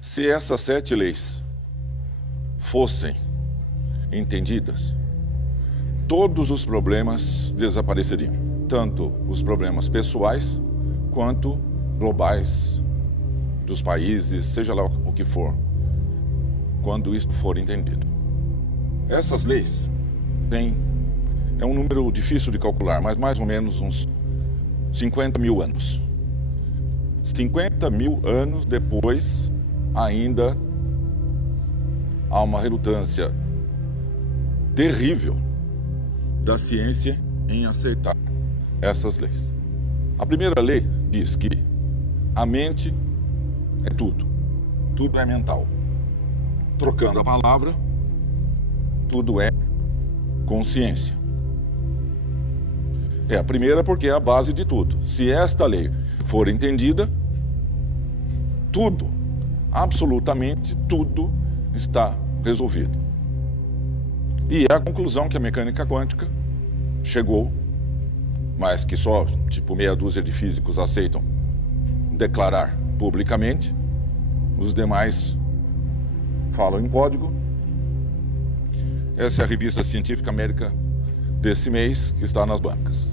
Se essas 7 leis fossem entendidas, todos os problemas desapareceriam, tanto os problemas pessoais quanto globais dos países, seja lá o que for, quando isso for entendido. Essas leis é um número difícil de calcular, mas mais ou menos uns 50 mil anos. 50 mil anos depois, ainda há uma relutância terrível da ciência em aceitar essas leis. A primeira lei diz que a mente é tudo é mental. Trocando a palavra, tudo é consciência. É a primeira porque é a base de tudo. Se esta lei for entendida, tudo, absolutamente tudo, está resolvido. E é a conclusão que a mecânica quântica chegou, mas que só meia dúzia de físicos aceitam declarar publicamente. Os demais falam em código. Essa é a revista científica América desse mês, que está nas bancas.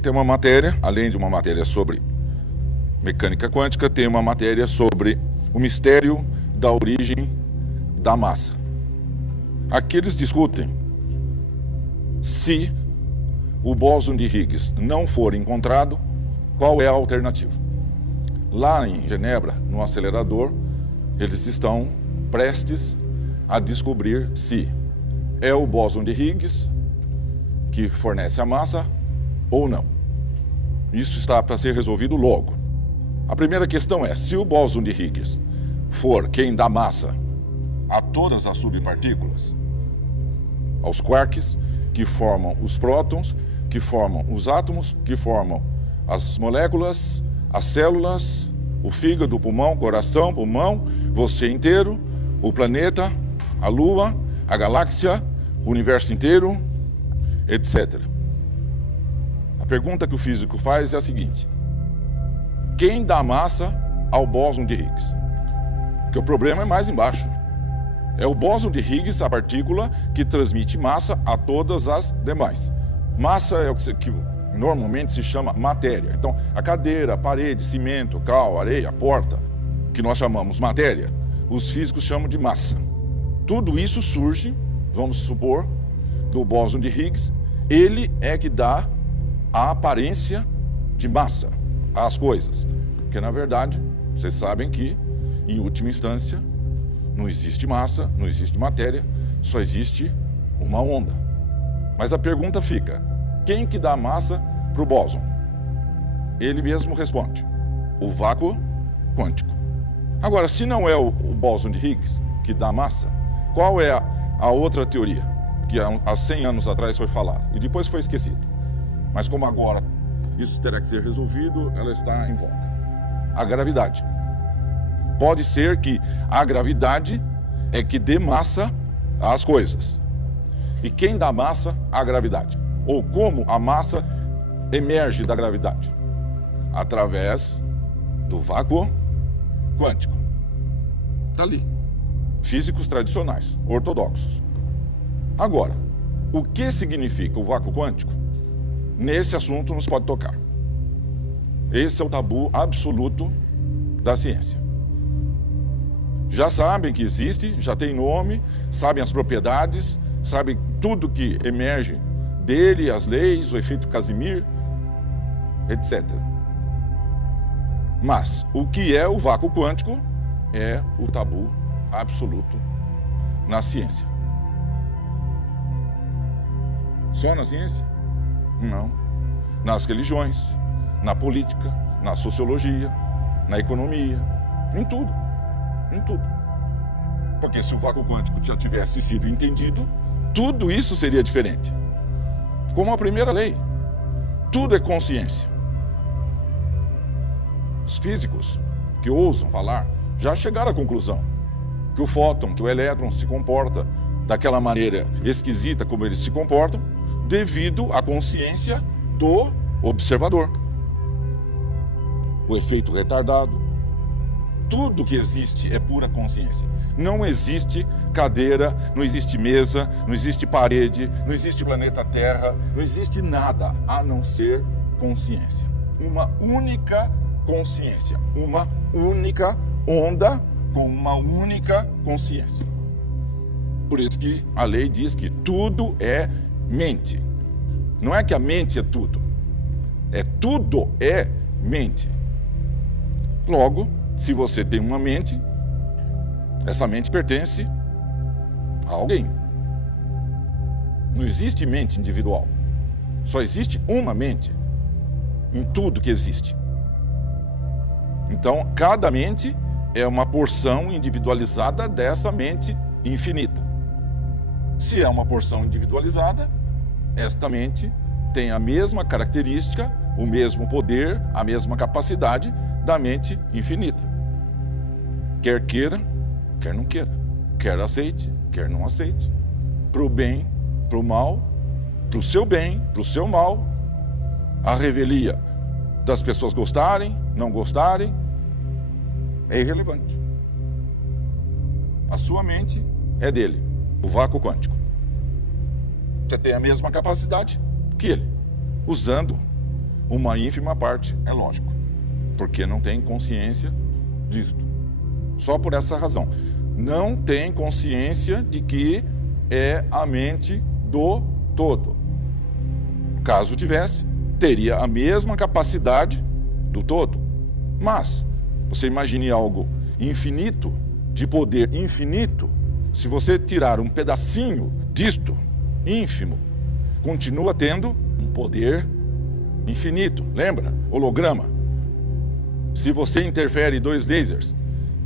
Tem uma matéria, além de uma matéria sobre mecânica quântica, tem uma matéria sobre o mistério da origem da massa. Aqui eles discutem se o bóson de Higgs não for encontrado, qual é a alternativa. Lá em Genebra, no acelerador, eles estão prestes a descobrir se é o bóson de Higgs que fornece a massa ou não. Isso está para ser resolvido logo. A primeira questão é, se o bóson de Higgs for quem dá massa a todas as subpartículas, aos quarks, que formam os prótons, que formam os átomos, que formam as moléculas, as células, o fígado, o pulmão, o coração, o pulmão, você inteiro, o planeta, a Lua, a galáxia, o universo inteiro, etc. A pergunta que o físico faz é a seguinte: quem dá massa ao bóson de Higgs? Porque o problema é mais embaixo. É o bóson de Higgs, a partícula que transmite massa a todas as demais. Massa é o que normalmente se chama matéria. Então, a cadeira, a parede, cimento, cal, areia, a porta, que nós chamamos matéria, os físicos chamam de massa. Tudo isso surge, vamos supor, do bóson de Higgs. Ele é que dá a aparência de massa às coisas. Porque, na verdade, vocês sabem que, em última instância, não existe massa, não existe matéria, só existe uma onda. Mas a pergunta fica, quem que dá massa para o bóson? Ele mesmo responde, o vácuo quântico. Agora, se não é o bóson de Higgs que dá massa, qual é a outra teoria que há 100 anos atrás foi falada e depois foi esquecida? Mas como agora isso terá que ser resolvido, ela está em voga. A gravidade. Pode ser que a gravidade é que dê massa às coisas. E quem dá massa à gravidade? Ou como a massa emerge da gravidade? Através do vácuo quântico. Está ali. Físicos tradicionais, ortodoxos. Agora, o que significa o vácuo quântico? Nesse assunto nos pode tocar. Esse é o tabu absoluto da ciência. Já sabem que existe, já tem nome, sabem as propriedades, sabem tudo que emerge dele, as leis, o efeito Casimir, etc. Mas o que é o vácuo quântico é o tabu absoluto na ciência. Só na ciência? Não. Nas religiões, na política, na sociologia, na economia, em tudo. Em tudo. Porque se o vácuo quântico já tivesse sido entendido, tudo isso seria diferente. Como a primeira lei, tudo é consciência. Os físicos que ousam falar já chegaram à conclusão que o fóton, que o elétron se comporta daquela maneira esquisita como eles se comportam, devido à consciência do observador. O efeito retardado, tudo que existe é pura consciência. Não existe cadeira, não existe mesa, não existe parede, não existe planeta Terra, não existe nada a não ser consciência. Uma única consciência, uma única onda com uma única consciência. Por isso que a lei diz que tudo é mente. Não é que a mente é tudo. Tudo é mente. Logo, se você tem uma mente, essa mente pertence a alguém. Não existe mente individual. Só existe uma mente em tudo que existe. Então, cada mente é uma porção individualizada dessa mente infinita. Se é uma porção individualizada, esta mente tem a mesma característica, o mesmo poder, a mesma capacidade da mente infinita. Quer queira, quer não queira. Quer aceite, quer não aceite. Para o bem, para o mal, para o seu bem, para o seu mal. A revelia das pessoas gostarem, não gostarem, é irrelevante. A sua mente é dele, o vácuo quântico. Você tem a mesma capacidade que ele, usando uma ínfima parte, é lógico, porque não tem consciência disso. Só por essa razão. Não tem consciência de que é a mente do todo. Caso tivesse, teria a mesma capacidade do todo. Mas, você imagine algo infinito, de poder infinito, se você tirar um pedacinho disto, ínfimo, continua tendo um poder infinito. Lembra? Holograma. Se você interfere 2 lasers,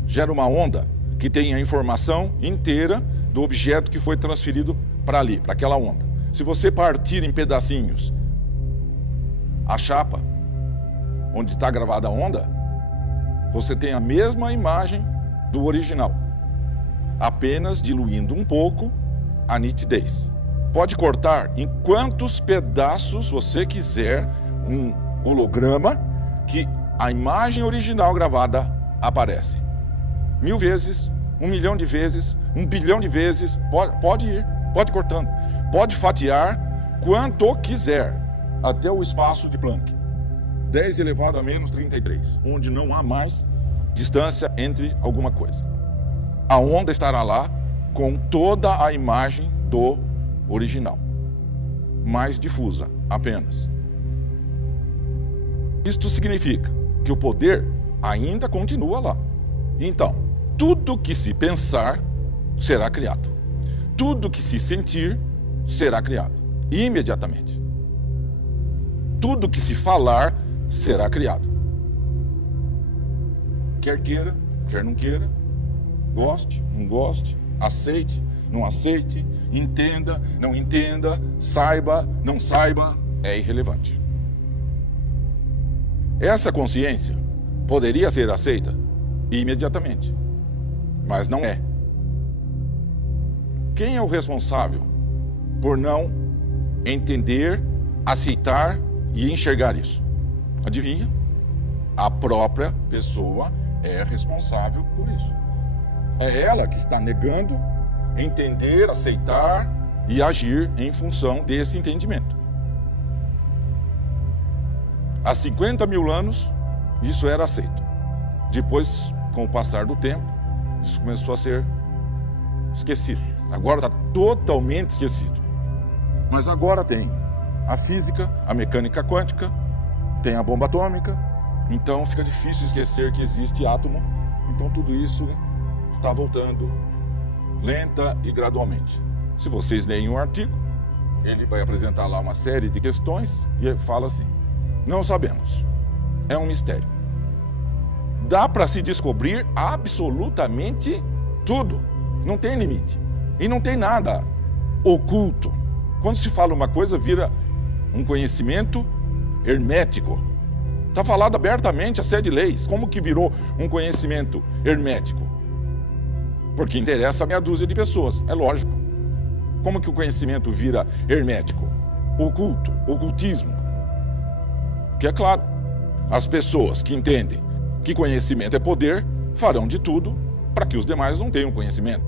gera uma onda que tem a informação inteira do objeto que foi transferido para ali, para aquela onda. Se você partir em pedacinhos a chapa onde está gravada a onda, você tem a mesma imagem do original, apenas diluindo um pouco a nitidez. Pode cortar em quantos pedaços você quiser um holograma que a imagem original gravada aparece. 1000 vezes, 1 milhão de vezes, 1 bilhão de vezes, pode ir, pode cortando. Pode fatiar quanto quiser, até o espaço de Planck. 10 elevado a menos 33, onde não há mais distância entre alguma coisa. A onda estará lá com toda a imagem do original, mais difusa apenas. Isto significa que o poder ainda continua lá. Então, tudo que se pensar será criado. Tudo que se sentir será criado imediatamente. Tudo que se falar será criado. Quer queira, quer não queira, goste, não goste, aceite, não aceite, entenda, não entenda, saiba, não saiba, é irrelevante. Essa consciência poderia ser aceita imediatamente, mas não é. Quem é o responsável por não entender, aceitar e enxergar isso? Adivinha? A própria pessoa é responsável por isso. É ela que está negando entender, aceitar e agir em função desse entendimento. Há 50 mil anos, isso era aceito. Depois, com o passar do tempo, isso começou a ser esquecido. Agora está totalmente esquecido. Mas agora tem a física, a mecânica quântica, tem a bomba atômica, então fica difícil esquecer que existe átomo. Então tudo isso está voltando lenta e gradualmente. Se vocês leem um artigo, ele vai apresentar lá uma série de questões e fala assim: não sabemos, é um mistério. Dá para se descobrir absolutamente tudo, não tem limite. E não tem nada oculto. Quando se fala uma coisa, vira um conhecimento hermético. Está falado abertamente a 7 leis. Como que virou um conhecimento hermético? Porque interessa a meia dúzia de pessoas, é lógico. Como que o conhecimento vira hermético? Oculto, ocultismo. Que é claro, as pessoas que entendem que conhecimento é poder, farão de tudo para que os demais não tenham conhecimento.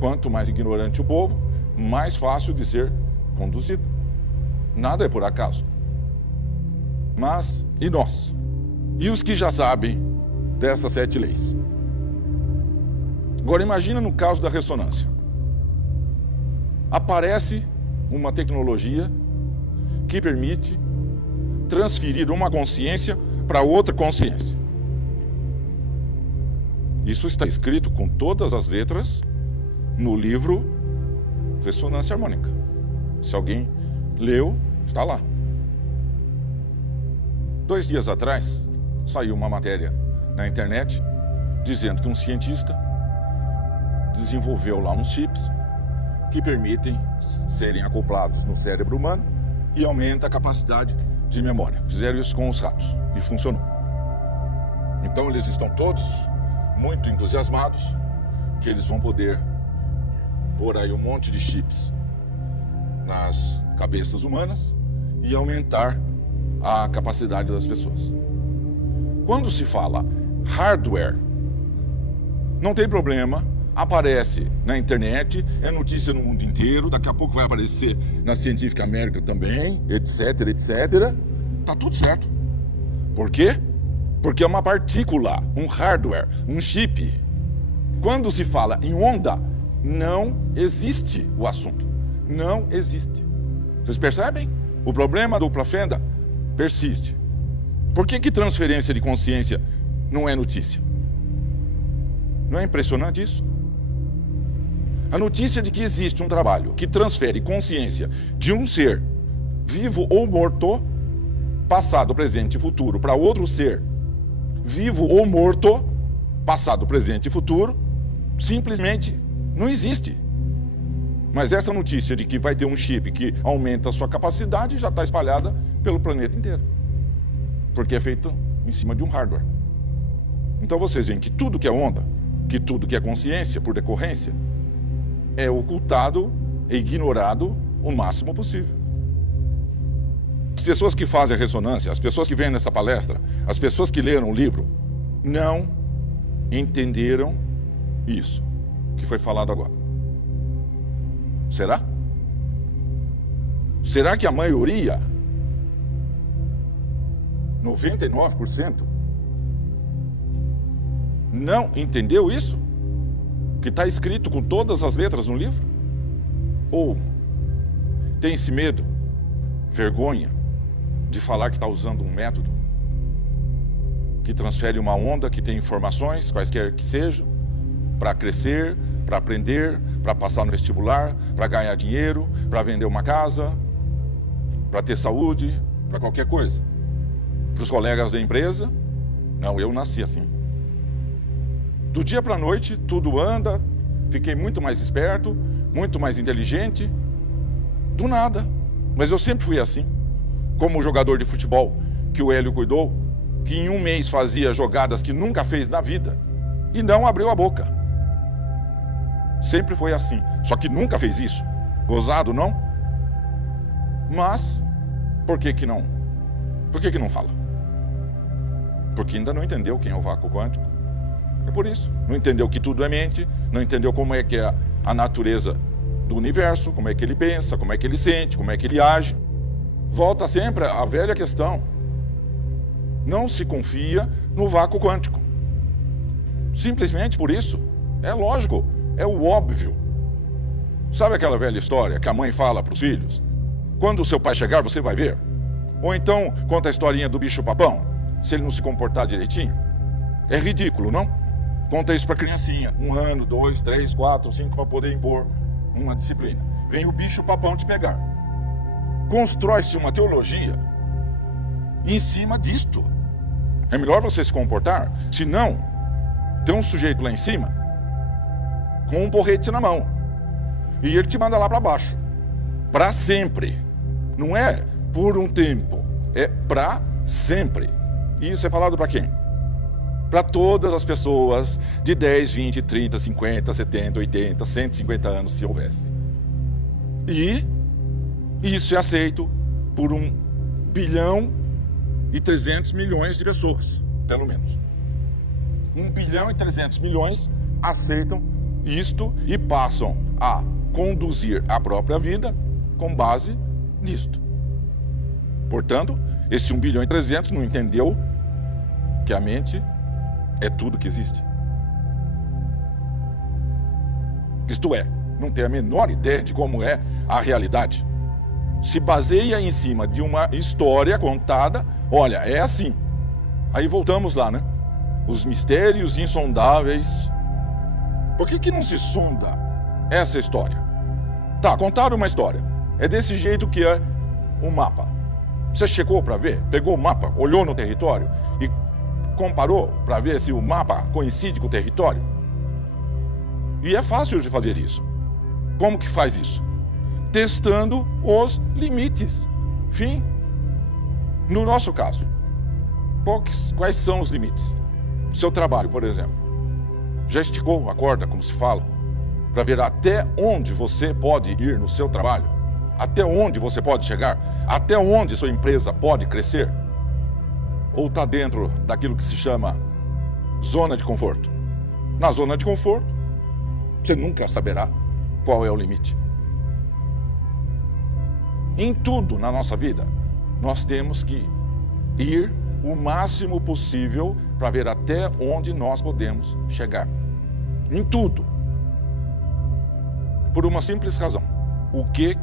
Quanto mais ignorante o povo, mais fácil de ser conduzido. Nada é por acaso. Mas, e nós? E os que já sabem dessas 7 leis? Agora imagina no caso da ressonância. Aparece uma tecnologia que permite transferir uma consciência para outra consciência. Isso está escrito com todas as letras no livro Ressonância Harmônica. Se alguém leu, está lá. 2 dias atrás, saiu uma matéria na internet dizendo que um cientista desenvolveu lá uns chips que permitem serem acoplados no cérebro humano e aumenta a capacidade de memória. Fizeram isso com os ratos e funcionou. Então eles estão todos muito entusiasmados que eles vão poder pôr aí um monte de chips nas cabeças humanas e aumentar a capacidade das pessoas. Quando se fala hardware, não tem problema, aparece na internet, é notícia no mundo inteiro, daqui a pouco vai aparecer na Científica América também, etc, etc. Tá tudo certo. Por quê? Porque é uma partícula, um hardware, um chip. Quando se fala em onda, não existe o assunto. Não existe. Vocês percebem? O problema da dupla fenda persiste. Por que transferência de consciência não é notícia? Não é impressionante isso? A notícia de que existe um trabalho que transfere consciência de um ser vivo ou morto, passado, presente e futuro, para outro ser vivo ou morto, passado, presente e futuro, simplesmente não existe. Mas essa notícia de que vai ter um chip que aumenta a sua capacidade já está espalhada pelo planeta inteiro. Porque é feito em cima de um hardware. Então vocês veem que tudo que é onda, que tudo que é consciência, por decorrência, é ocultado e ignorado o máximo possível. As pessoas que fazem a ressonância, as pessoas que vêm nessa palestra, as pessoas que leram o livro, não entenderam isso que foi falado agora. Será? Será que a maioria, 99%, não entendeu isso? Que está escrito com todas as letras no livro? Ou tem esse medo, vergonha, de falar que está usando um método que transfere uma onda, que tem informações, quaisquer que sejam, para crescer, para aprender, para passar no vestibular, para ganhar dinheiro, para vender uma casa, para ter saúde, para qualquer coisa. Para os colegas da empresa, não, eu nasci assim. Do dia para a noite, tudo anda, fiquei muito mais esperto, muito mais inteligente, do nada. Mas eu sempre fui assim. Como o jogador de futebol que o Hélio cuidou, que em um mês fazia jogadas que nunca fez na vida e não abriu a boca. Sempre foi assim, só que nunca fez isso. Gozado, não? Mas, por que não? Por que não fala? Porque ainda não entendeu quem é o vácuo quântico. É por isso. Não entendeu que tudo é mente, não entendeu como é que é a natureza do universo, como é que ele pensa, como é que ele sente, como é que ele age. Volta sempre a velha questão. Não se confia no vácuo quântico. Simplesmente por isso. É lógico, é o óbvio. Sabe aquela velha história que a mãe fala para os filhos? Quando o seu pai chegar, você vai ver. Ou então conta a historinha do bicho-papão, se ele não se comportar direitinho. É ridículo, não? Conta isso para a criancinha, 1 ano, 2, 3, 4, 5, para poder impor uma disciplina. Vem o bicho-papão te pegar. Constrói-se uma teologia em cima disto. É melhor você se comportar, senão tem um sujeito lá em cima com um porrete na mão e ele te manda lá para baixo. Para sempre. Não é por um tempo, é para sempre. E isso é falado para quem? Para todas as pessoas de 10, 20, 30, 50, 70, 80, 150 anos, se houvesse. E isso é aceito por 1 bilhão e 300 milhões de pessoas, pelo menos. 1,3 bilhão aceitam isto e passam a conduzir a própria vida com base nisto. Portanto, esse 1,3 bilhão não entendeu que a mente é tudo que existe. Isto é, não tem a menor ideia de como é a realidade. Se baseia em cima de uma história contada, olha, é assim. Aí voltamos lá, né? Os mistérios insondáveis. Por que não se sonda essa história? Tá, contaram uma história. É desse jeito que é um mapa. Você chegou para ver? Pegou o mapa, olhou no território e comparou para ver se o mapa coincide com o território? E é fácil de fazer isso. Como que faz isso? Testando os limites. Fim. No nosso caso, quais são os limites? Seu trabalho, por exemplo. Já esticou a corda, como se fala, para ver até onde você pode ir no seu trabalho? Até onde você pode chegar? Até onde sua empresa pode crescer? Ou está dentro daquilo que se chama zona de conforto? Na zona de conforto, você nunca saberá qual é o limite. Em tudo na nossa vida, nós temos que ir o máximo possível para ver até onde nós podemos chegar. Em tudo. Por uma simples razão. O que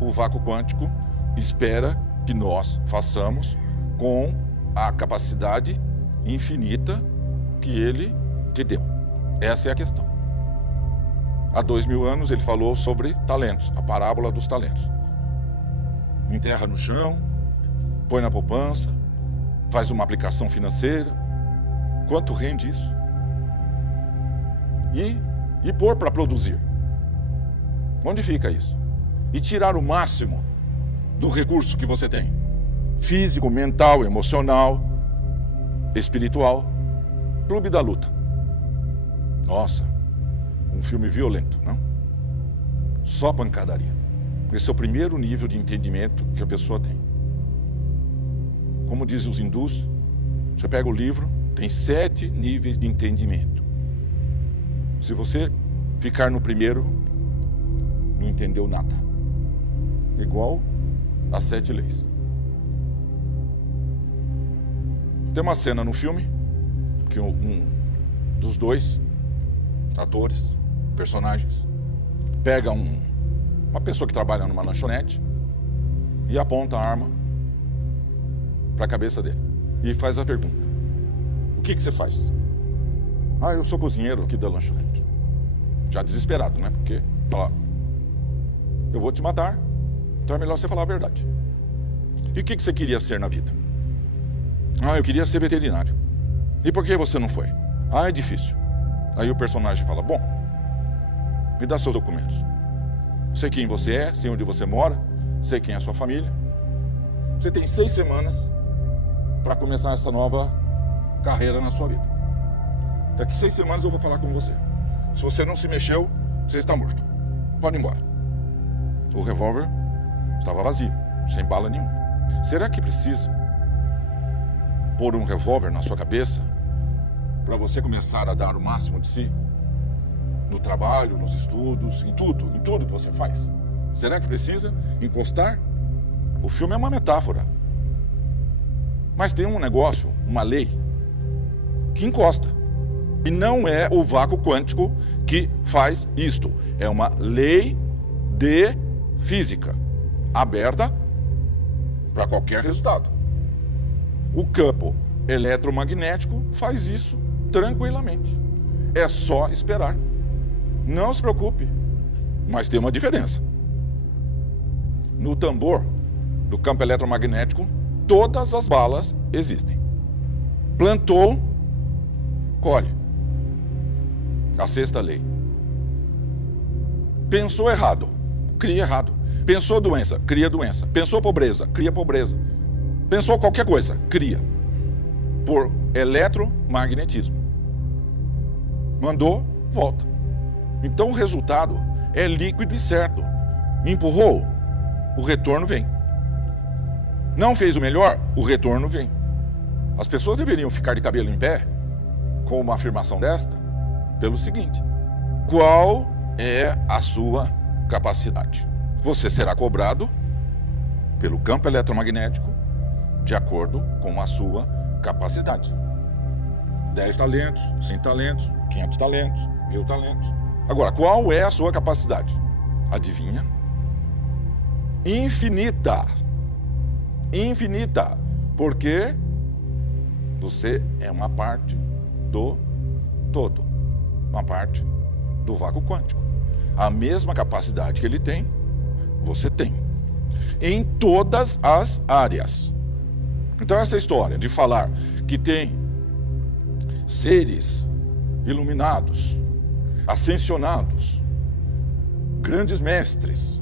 o vácuo quântico espera que nós façamos com a capacidade infinita que ele te deu? Essa é a questão. Há 2000 anos ele falou sobre talentos, a parábola dos talentos. Enterra no chão, põe na poupança, faz uma aplicação financeira. Quanto rende isso? E pôr para produzir. Onde fica isso? E tirar o máximo do recurso que você tem. Físico, mental, emocional, espiritual. Clube da Luta. Nossa, um filme violento, não? Só pancadaria. Esse é o primeiro nível de entendimento que a pessoa tem. Como dizem os hindus, você pega o livro, tem 7 níveis de entendimento. Se você ficar no primeiro, não entendeu nada. Igual às 7 leis. Tem uma cena no filme que um dos 2 atores, personagens, pega uma pessoa que trabalha numa lanchonete e aponta a arma para a cabeça dele e faz a pergunta: o que você faz? Ah, eu sou cozinheiro aqui da lanchonete. Já desesperado, né? Porque fala: eu vou te matar, então é melhor você falar a verdade. E o que você queria ser na vida? Ah, eu queria ser veterinário. E por que você não foi? Ah, é difícil. Aí o personagem fala: bom, me dá seus documentos. Sei quem você é, sei onde você mora, sei quem é a sua família. Você tem 6 semanas para começar essa nova carreira na sua vida. Daqui 6 semanas eu vou falar com você. Se você não se mexeu, você está morto. Pode ir embora. O revólver estava vazio, sem bala nenhuma. Será que precisa pôr um revólver na sua cabeça para você começar a dar o máximo de si? No trabalho, nos estudos, em tudo que você faz. Será que precisa encostar? O filme é uma metáfora. Mas tem um negócio, uma lei, que encosta. E não é o vácuo quântico que faz isto. É uma lei de física, aberta para qualquer resultado. O campo eletromagnético faz isso tranquilamente. É só esperar. Não se preocupe, mas tem uma diferença. No tambor do campo eletromagnético, todas as balas existem. Plantou, colhe. A 6ª lei. Pensou errado, cria errado. Pensou doença, cria doença. Pensou pobreza, cria pobreza. Pensou qualquer coisa, cria. Por eletromagnetismo. Mandou, volta. Então o resultado é líquido e certo. Empurrou, o retorno vem. Não fez o melhor, o retorno vem. As pessoas deveriam ficar de cabelo em pé com uma afirmação desta? Pelo seguinte: qual é a sua capacidade? Você será cobrado pelo campo eletromagnético de acordo com a sua capacidade. 10 talentos, 100 talentos, 500 talentos, 1000 talentos. Agora, qual é a sua capacidade? Adivinha? Infinita. Infinita. Porque você é uma parte do todo. Uma parte do vácuo quântico. A mesma capacidade que ele tem, você tem. Em todas as áreas. Então essa história de falar que tem seres iluminados, ascensionados, grandes mestres,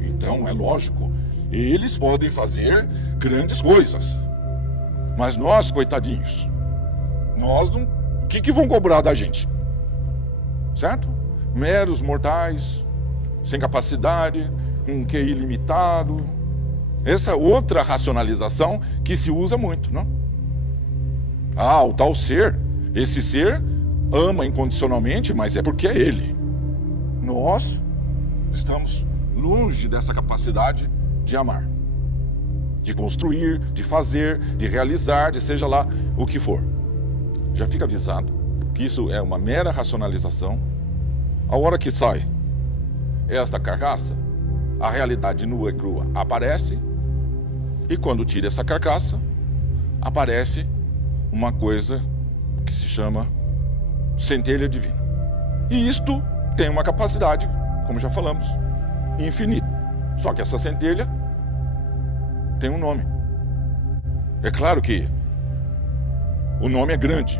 então é lógico, eles podem fazer grandes coisas. Mas nós, coitadinhos, nós não... O que vão cobrar da gente? Certo? Meros mortais, sem capacidade, com QI limitado. Essa é outra racionalização que se usa muito, não? Ah, o tal ser, esse ser ama incondicionalmente, mas é porque é ele. Nós estamos longe dessa capacidade de amar, de construir, de fazer, de realizar, de seja lá o que for. Já fica avisado que isso é uma mera racionalização. A hora que sai esta carcaça, a realidade nua e crua aparece, e quando tira essa carcaça, aparece uma coisa que se chama centelha divina. E isto tem uma capacidade, como já falamos, infinita. Só que essa centelha tem um nome. É claro que o nome é grande,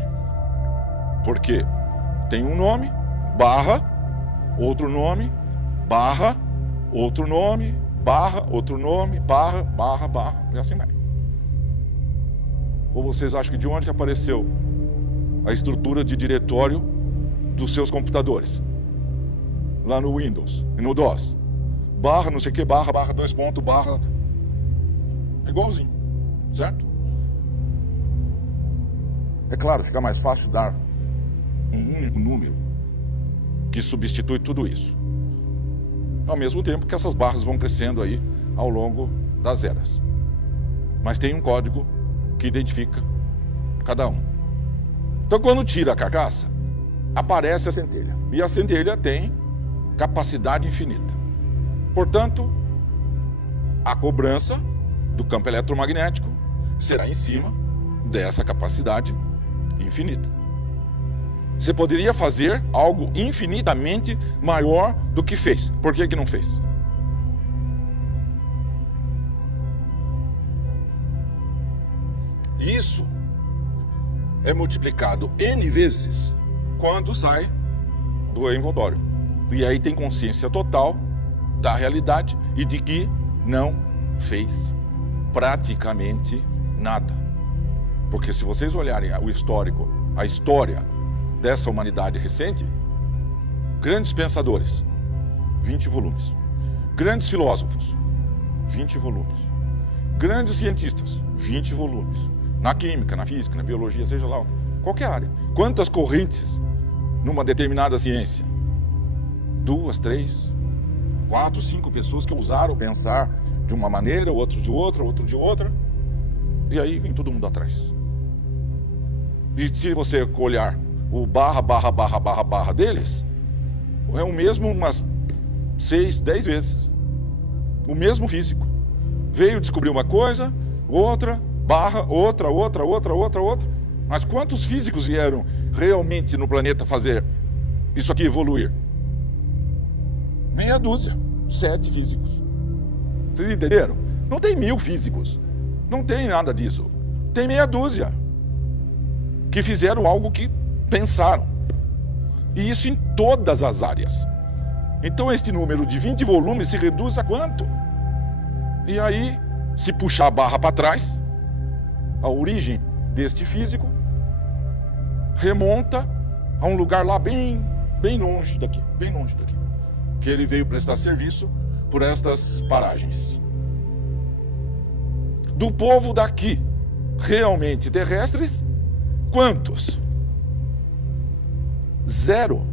porque tem um nome, barra, outro nome, barra, outro nome, barra, outro nome, barra, barra, barra, e assim vai. Ou vocês acham que de onde que apareceu a estrutura de diretório dos seus computadores? Lá no Windows e no DOS. Barra, não sei o que, barra, barra, 2 pontos, barra. É igualzinho, certo? É claro, fica mais fácil dar um único número que substitui tudo isso. Ao mesmo tempo que essas barras vão crescendo aí ao longo das eras. Mas tem um código que identifica cada um. Então, quando tira a carcaça, aparece a centelha. E a centelha tem capacidade infinita. Portanto, a cobrança do campo eletromagnético será em cima dessa capacidade infinita. Você poderia fazer algo infinitamente maior do que fez. Por que não fez? Isso é multiplicado N vezes quando sai do envoltório. E aí tem consciência total da realidade e de que não fez praticamente nada. Porque se vocês olharem o histórico, a história dessa humanidade recente, grandes pensadores, 20 volumes. Grandes filósofos, 20 volumes. Grandes cientistas, 20 volumes. Na química, na física, na biologia, seja lá, qualquer área. Quantas correntes numa determinada ciência? 2, 3, 4, 5 pessoas que ousaram pensar de uma maneira, outro de outra, outro de outra. E aí vem todo mundo atrás. E se você olhar o barra, barra, barra, barra, barra deles, é o mesmo umas 6, 10 vezes. O mesmo físico. Veio descobrir uma coisa, outra, barra, outra. Mas quantos físicos vieram realmente no planeta fazer isso aqui evoluir? Meia dúzia, 7 físicos. Vocês entenderam? Não tem 1000 físicos. Não tem nada disso. Tem meia dúzia que fizeram algo que pensaram. E isso em todas as áreas. Então este número de 20 volumes se reduz a quanto? E aí, se puxar a barra para trás, a origem deste físico remonta a um lugar lá bem longe daqui, que ele veio prestar serviço por estas paragens. Do povo daqui, realmente terrestres, Quantos? Zero.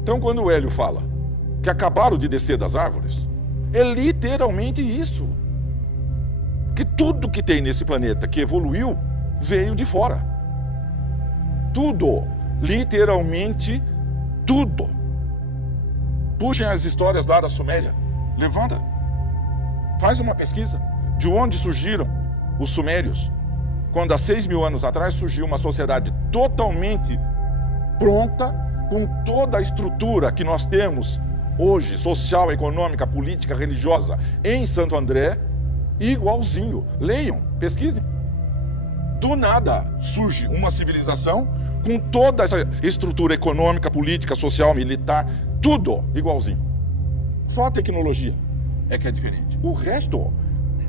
Então, quando o Hélio fala que acabaram de descer das árvores, é literalmente isso. Que tudo que tem nesse planeta que evoluiu veio de fora. Tudo. Literalmente tudo. Puxem as histórias lá da Suméria. Levanta. Faz uma pesquisa de onde surgiram os sumérios. Quando há 6.000 anos atrás surgiu uma sociedade totalmente pronta, com toda a estrutura que nós temos hoje, social, econômica, política, religiosa, em Santo André, igualzinho. Leiam, pesquisem. Do nada surge uma civilização com toda essa estrutura econômica, política, social, militar, tudo igualzinho. Só a tecnologia é que é diferente. O resto,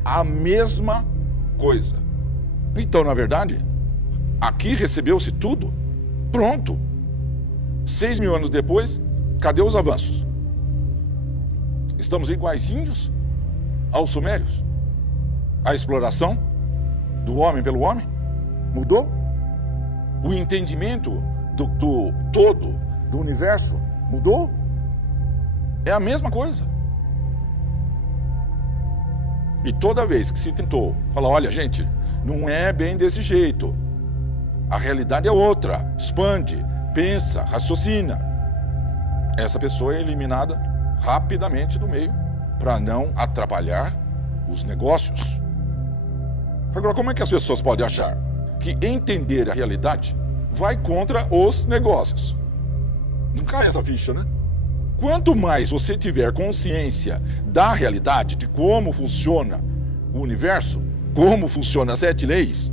a mesma coisa. Então, na verdade, aqui recebeu-se tudo pronto. 6.000 anos depois, cadê os avanços? Estamos iguaizinhos aos sumérios. A exploração do homem pelo homem mudou. O entendimento do todo, do universo, mudou. É a mesma coisa. E toda vez que se tentou falar, olha, gente, não é bem desse jeito. A realidade é outra. Expande, pensa, raciocina. Essa pessoa é eliminada rapidamente do meio para não atrapalhar os negócios. Agora, como é que as pessoas podem achar que entender a realidade vai contra os negócios? Não cai essa ficha, né? Quanto mais você tiver consciência da realidade, de como funciona o universo, como funcionam as 7 leis,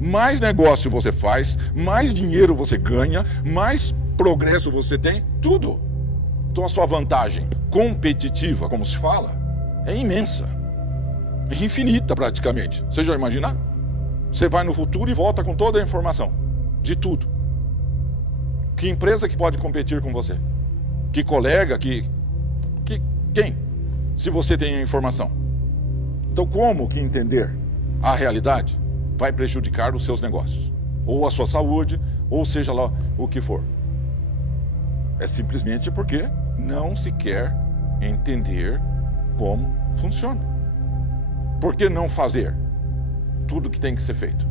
mais negócio você faz, mais dinheiro você ganha, mais progresso você tem, tudo. Então a sua vantagem competitiva, como se fala, é imensa. É infinita praticamente. Você já imaginar? Você vai no futuro e volta com toda a informação. De tudo. Que empresa que pode competir com você? Que colega? Quem? Se você tem a informação. Então como que entender a realidade vai prejudicar os seus negócios? Ou a sua saúde, ou seja lá o que for. É simplesmente porque não se quer entender como funciona. Por que não fazer tudo que tem que ser feito?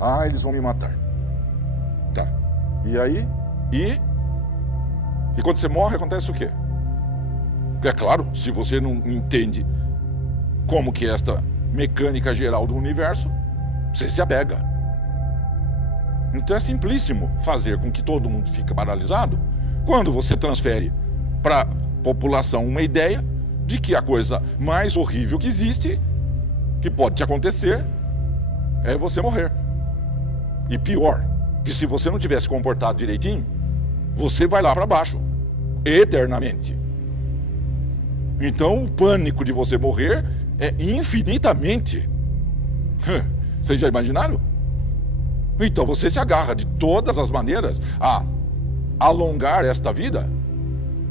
Ah, eles vão me matar. Tá. E aí? E quando você morre, acontece o quê? É claro, se você não entende como que é esta mecânica geral do universo, você se apega. Então é simplíssimo fazer com que todo mundo fique paralisado quando você transfere para a população uma ideia de que a coisa mais horrível que existe, que pode te acontecer, é você morrer. E pior, que se você não tivesse comportado direitinho, você vai lá para baixo, eternamente. Então o pânico de você morrer é infinitamente. Vocês já imaginaram? Então você se agarra de todas as maneiras a alongar esta vida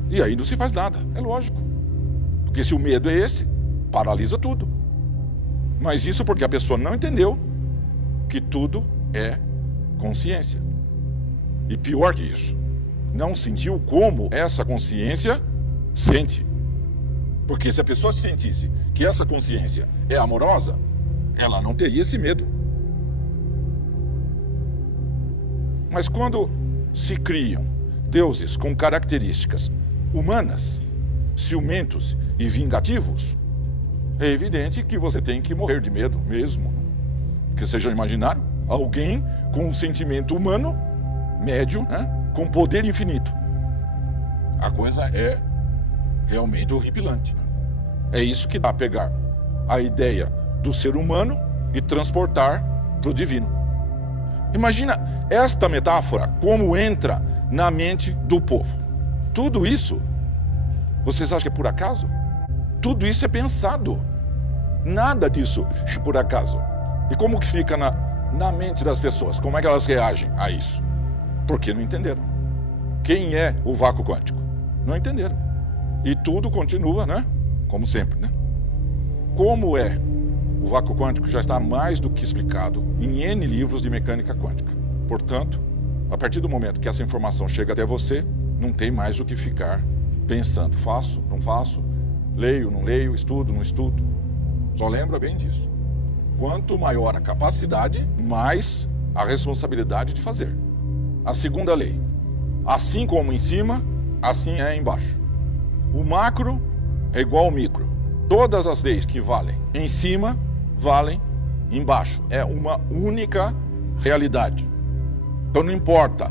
e aí não se faz nada, é lógico. Porque se o medo é esse, paralisa tudo. Mas isso porque a pessoa não entendeu que tudo é consciência. E pior que isso, não sentiu como essa consciência sente. Porque se a pessoa sentisse que essa consciência é amorosa, ela não teria esse medo. Mas quando se criam deuses com características humanas, ciumentos e vingativos, é evidente que você tem que morrer de medo mesmo. Porque vocês já imaginaram? Alguém com um sentimento humano, médio, né? Com poder infinito. A coisa é realmente horripilante. É isso que dá a pegar a ideia do ser humano e transportar para o divino. Imagina esta metáfora como entra na mente do povo. Tudo isso, vocês acham que é por acaso? Tudo isso é pensado. Nada disso é por acaso. E como que fica na mente das pessoas? Como é que elas reagem a isso? Porque não entenderam. Quem é o vácuo quântico? Não entenderam. E tudo continua, né? Como sempre, né? Como é o O vácuo quântico já está mais do que explicado em N livros de mecânica quântica. Portanto, a partir do momento que essa informação chega até você, não tem mais o que ficar pensando. Faço, não faço, leio, não leio, estudo, não estudo. Só lembra bem disso. Quanto maior a capacidade, mais a responsabilidade de fazer. A segunda lei. Assim como em cima, assim é embaixo. O macro é igual ao micro. Todas as leis que valem em cima, valem embaixo. É uma única realidade. Então não importa.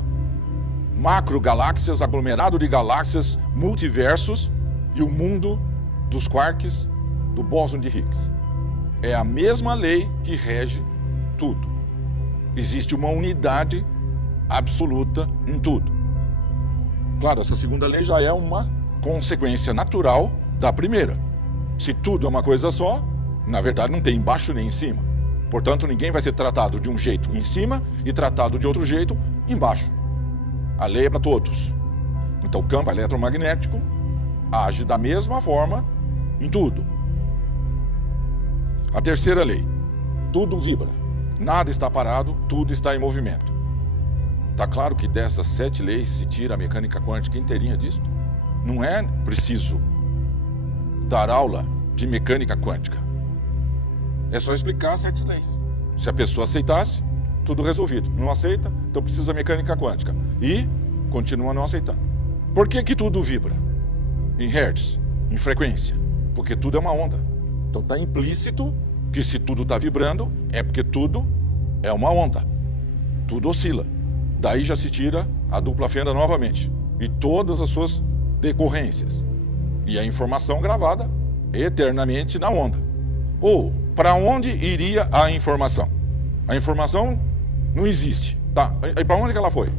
Macro galáxias, aglomerado de galáxias, multiversos e o mundo dos quarks do bóson de Higgs. É a mesma lei que rege tudo. Existe uma unidade absoluta em tudo. Claro, essa segunda lei já é uma consequência natural da primeira. Se tudo é uma coisa só, na verdade não tem embaixo nem em cima. Portanto, ninguém vai ser tratado de um jeito em cima e tratado de outro jeito embaixo. A lei é para todos. Então, o campo eletromagnético age da mesma forma em tudo. A terceira lei. Tudo vibra. Nada está parado, tudo está em movimento. Está claro que dessas 7 leis se tira a mecânica quântica inteirinha disso. Não é preciso dar aula de mecânica quântica. É só explicar as 7 leis. Se a pessoa aceitasse, tudo resolvido. Não aceita, então precisa da mecânica quântica. E continua não aceitando. Por que tudo vibra? Em hertz, em frequência. Porque tudo é uma onda. Então está implícito que se tudo está vibrando, é porque tudo é uma onda. Tudo oscila. Daí já se tira a dupla fenda novamente. E todas as suas decorrências. E a informação gravada eternamente na onda. Ou, para onde iria a informação? A informação não existe. Tá, e para onde que ela foi?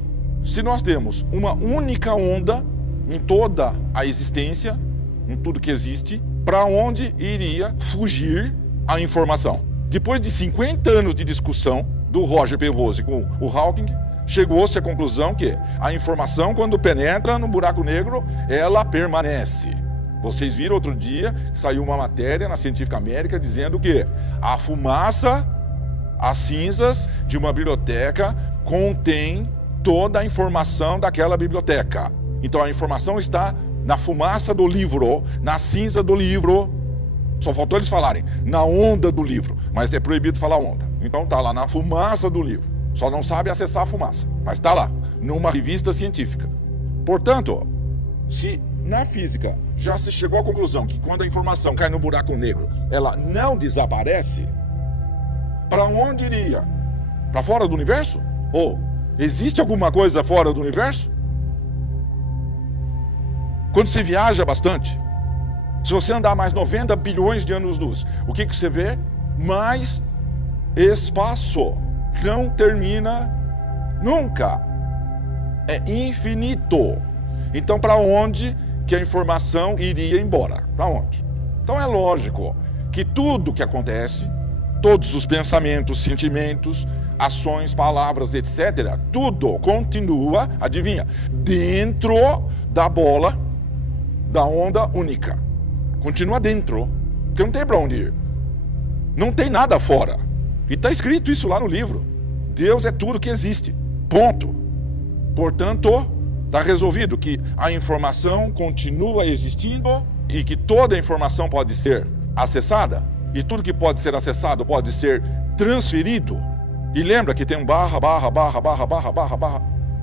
Se nós temos uma única onda em toda a existência, em tudo que existe, para onde iria fugir a informação? Depois de 50 anos de discussão do Roger Penrose com o Hawking, chegou-se à conclusão que a informação, quando penetra no buraco negro, ela permanece. Vocês viram outro dia que saiu uma matéria na Científica América dizendo que a fumaça, as cinzas de uma biblioteca contém toda a informação daquela biblioteca. Então a informação está na fumaça do livro, na cinza do livro. Só faltou eles falarem na onda do livro, mas é proibido falar onda. Então está lá na fumaça do livro. Só não sabe acessar a fumaça, mas está lá, numa revista científica. Portanto, se na física já se chegou à conclusão que quando a informação cai no buraco negro, ela não desaparece, para onde iria? Para fora do universo? Ou existe alguma coisa fora do universo? Quando você viaja bastante, se você andar mais 90 bilhões de anos-luz, o que você vê? Mais espaço. Não termina nunca. É infinito. Então, para onde que a informação iria embora? Para onde? Então, é lógico que tudo que acontece, todos os pensamentos, sentimentos, ações, palavras, etc., tudo continua, adivinha, dentro da bola da onda única. Continua dentro, porque não tem para onde ir. Não tem nada fora. E está escrito isso lá no livro. Deus é tudo que existe. Ponto. Portanto, está resolvido que a informação continua existindo e que toda a informação pode ser acessada. E tudo que pode ser acessado pode ser transferido. E lembra que tem um barra.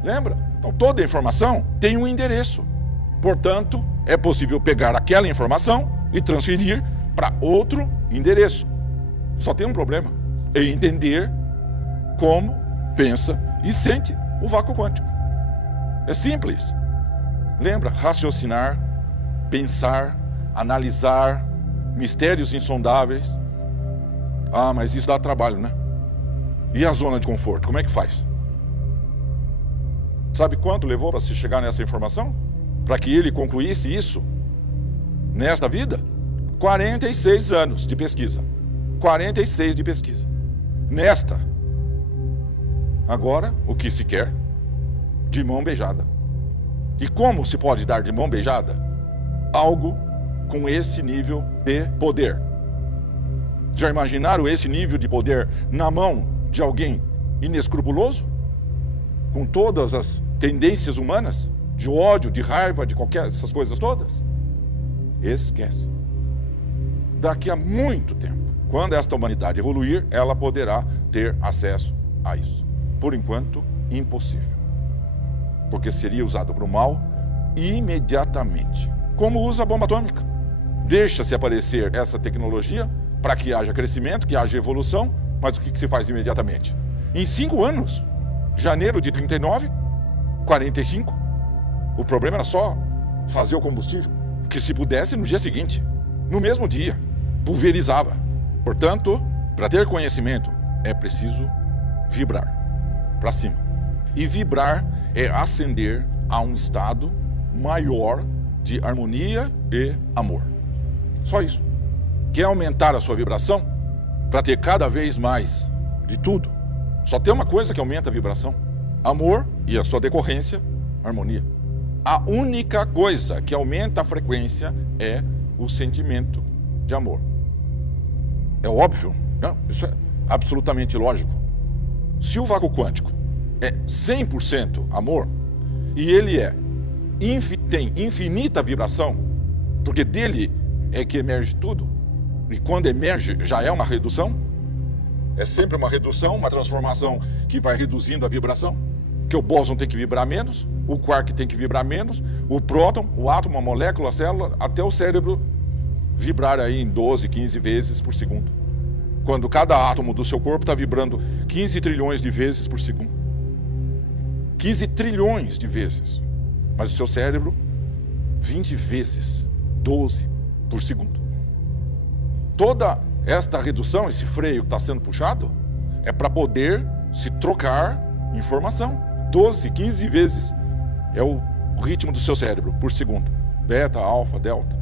Lembra? Então toda a informação tem um endereço. Portanto, é possível pegar aquela informação e transferir para outro endereço. Só tem um problema. É entender como pensa e sente o vácuo quântico. É simples. Lembra? Raciocinar, pensar, analisar, mistérios insondáveis. Ah, mas isso dá trabalho, né? E a zona de conforto, como é que faz? Sabe quanto levou para se chegar nessa informação? Para que ele concluísse isso nesta vida? 46 anos de pesquisa. 46 de pesquisa. Nesta. Agora, o que se quer? De mão beijada. E como se pode dar de mão beijada algo com esse nível de poder? Já imaginaram esse nível de poder na mão de alguém inescrupuloso? Com todas as tendências humanas, de ódio, de raiva, de qualquer essas coisas todas? Esquece. Daqui a muito tempo, quando esta humanidade evoluir, ela poderá ter acesso a isso. Por enquanto, impossível. Porque seria usado para o mal imediatamente. Como usa a bomba atômica. Deixa-se aparecer essa tecnologia para que haja crescimento, que haja evolução, mas o que se faz imediatamente? Em 5 anos, janeiro de 39, 45, o problema era só fazer o combustível, que se pudesse no dia seguinte, no mesmo dia, pulverizava. Portanto, para ter conhecimento, é preciso vibrar para cima. E vibrar é ascender a um estado maior de harmonia e amor. Só isso. Quer aumentar a sua vibração para ter cada vez mais de tudo? Só tem uma coisa que aumenta a vibração: amor, e a sua decorrência, harmonia. A única coisa que aumenta a frequência é o sentimento de amor. É óbvio, não? Isso é absolutamente lógico. Se o vácuo quântico é 100% amor, e ele tem infinita vibração, porque dele é que emerge tudo, e quando emerge já é uma redução, é sempre uma redução, uma transformação que vai reduzindo a vibração, que o bóson tem que vibrar menos, o quark tem que vibrar menos, o próton, o átomo, a molécula, a célula, até o cérebro vibrar aí em 12, 15 vezes por segundo. Quando cada átomo do seu corpo está vibrando 15 trilhões de vezes por segundo. 15 trilhões de vezes. Mas o seu cérebro, 20 vezes, 12 por segundo. Toda esta redução, esse freio que está sendo puxado, é para poder se trocar informação. 12, 15 vezes é o ritmo do seu cérebro por segundo. Beta, alfa, delta.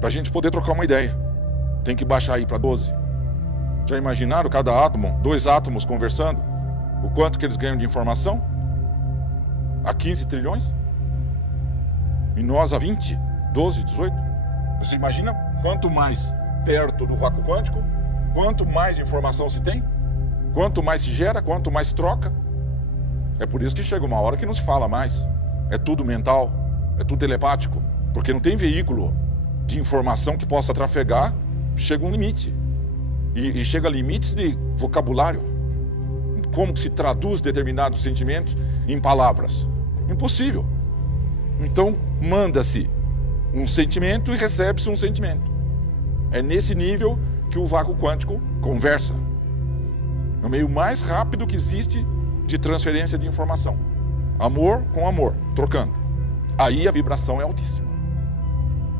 Para a gente poder trocar uma ideia, tem que baixar aí para 12. Já imaginaram cada átomo, 2 átomos conversando? O quanto que eles ganham de informação? A 15 trilhões? E nós a 20, 12, 18? Você imagina quanto mais perto do vácuo quântico, quanto mais informação se tem, quanto mais se gera, quanto mais se troca. É por isso que chega uma hora que não se fala mais. É tudo mental, é tudo telepático, porque não tem veículo de informação que possa trafegar. Chega um limite. E chega a limites de vocabulário. Como se traduz determinados sentimentos em palavras? Impossível. Então, manda-se um sentimento e recebe-se um sentimento. É nesse nível que o vácuo quântico conversa. É o meio mais rápido que existe de transferência de informação. Amor com amor, trocando. Aí a vibração é altíssima.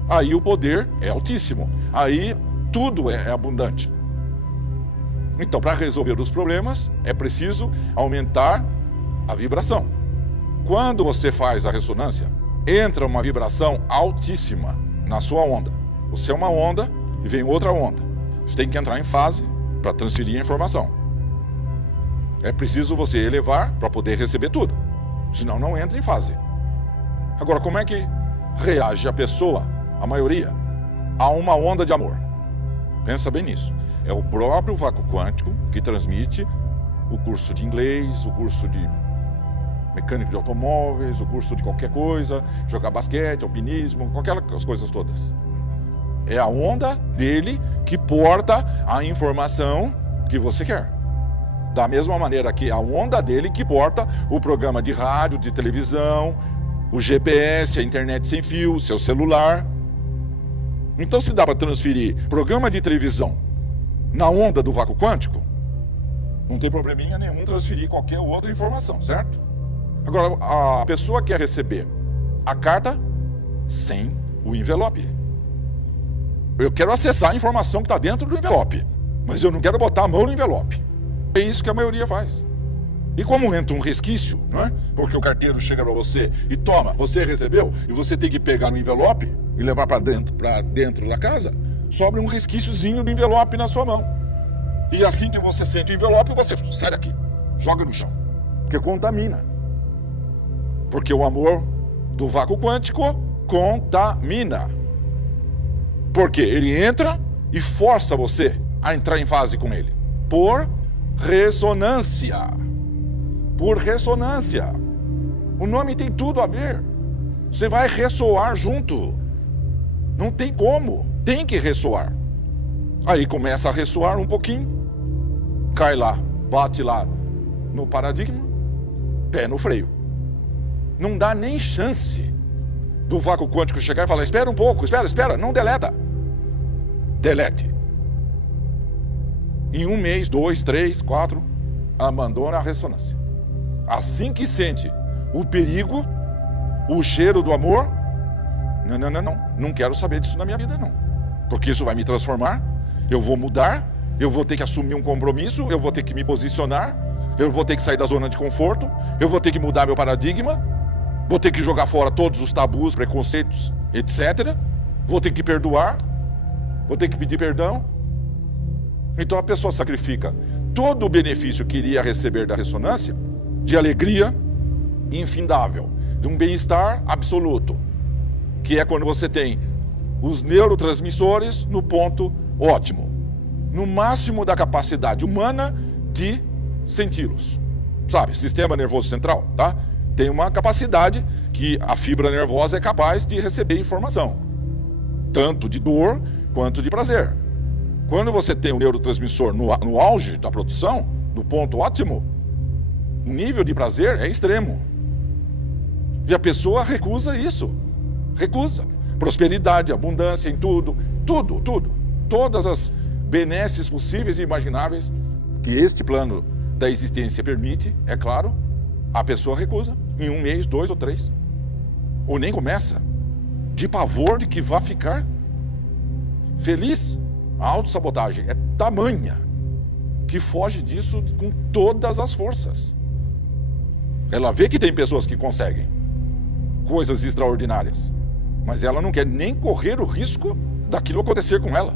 Aí o poder é altíssimo. Aí tudo é abundante. Então, para resolver os problemas, é preciso aumentar a vibração. Quando você faz a ressonância, entra uma vibração altíssima na sua onda. Você é uma onda e vem outra onda. Você tem que entrar em fase para transferir a informação. É preciso você elevar para poder receber tudo. Senão não entra em fase. Agora, como é que reage a pessoa, a maioria, a uma onda de amor? Pensa bem nisso. É o próprio vácuo quântico que transmite o curso de inglês, o curso de mecânico de automóveis, o curso de qualquer coisa, jogar basquete, alpinismo, aquelas coisas todas. É a onda dele que porta a informação que você quer. Da mesma maneira que a onda dele que porta o programa de rádio, de televisão, o GPS, a internet sem fio, seu celular. Então, se dá para transferir programa de televisão na onda do vácuo quântico, não tem probleminha nenhum transferir qualquer outra informação, certo? Agora, a pessoa quer receber a carta sem o envelope. Eu quero acessar a informação que está dentro do envelope, mas eu não quero botar a mão no envelope. É isso que a maioria faz. E como entra um resquício, não é? Porque o carteiro chega para você e toma, você recebeu, e você tem que pegar no envelope e levar para dentro da casa, sobra um resquíciozinho do envelope na sua mão. E assim que você sente o envelope, você sai daqui, joga no chão, porque contamina. Porque o amor do vácuo quântico contamina. Porque ele entra e força você a entrar em fase com ele? Por ressonância. Por ressonância. O nome tem tudo a ver. Você vai ressoar junto. Não tem como. Tem que ressoar. Aí começa a ressoar um pouquinho. Cai lá, bate lá no paradigma. Pé no freio. Não dá nem chance do vácuo quântico chegar e falar: espera um pouco, espera, não deleta. Delete. Em 1 mês, 2, 3, 4, abandona a ressonância. Assim que sente o perigo, o cheiro do amor, não quero saber disso na minha vida não. Porque isso vai me transformar, eu vou mudar, eu vou ter que assumir um compromisso, eu vou ter que me posicionar, eu vou ter que sair da zona de conforto, eu vou ter que mudar meu paradigma, vou ter que jogar fora todos os tabus, preconceitos, etc. Vou ter que perdoar, vou ter que pedir perdão. Então a pessoa sacrifica todo o benefício que iria receber da ressonância, de alegria infindável, de um bem-estar absoluto, que é quando você tem os neurotransmissores no ponto ótimo, no máximo da capacidade humana de senti-los. Sabe, sistema nervoso central, tá? Tem uma capacidade que a fibra nervosa é capaz de receber informação, tanto de dor quanto de prazer. Quando você tem o neurotransmissor no auge da produção, no ponto ótimo, o nível de prazer é extremo. E a pessoa recusa isso. Recusa. Prosperidade, abundância em tudo. Todas as benesses possíveis e imagináveis que este plano da existência permite, é claro, a pessoa recusa. Em 1 mês, 2 ou 3. Ou nem começa. De pavor de que vá ficar feliz. A autossabotagem é tamanha que foge disso com todas as forças. Ela vê que tem pessoas que conseguem coisas extraordinárias, mas ela não quer nem correr o risco daquilo acontecer com ela.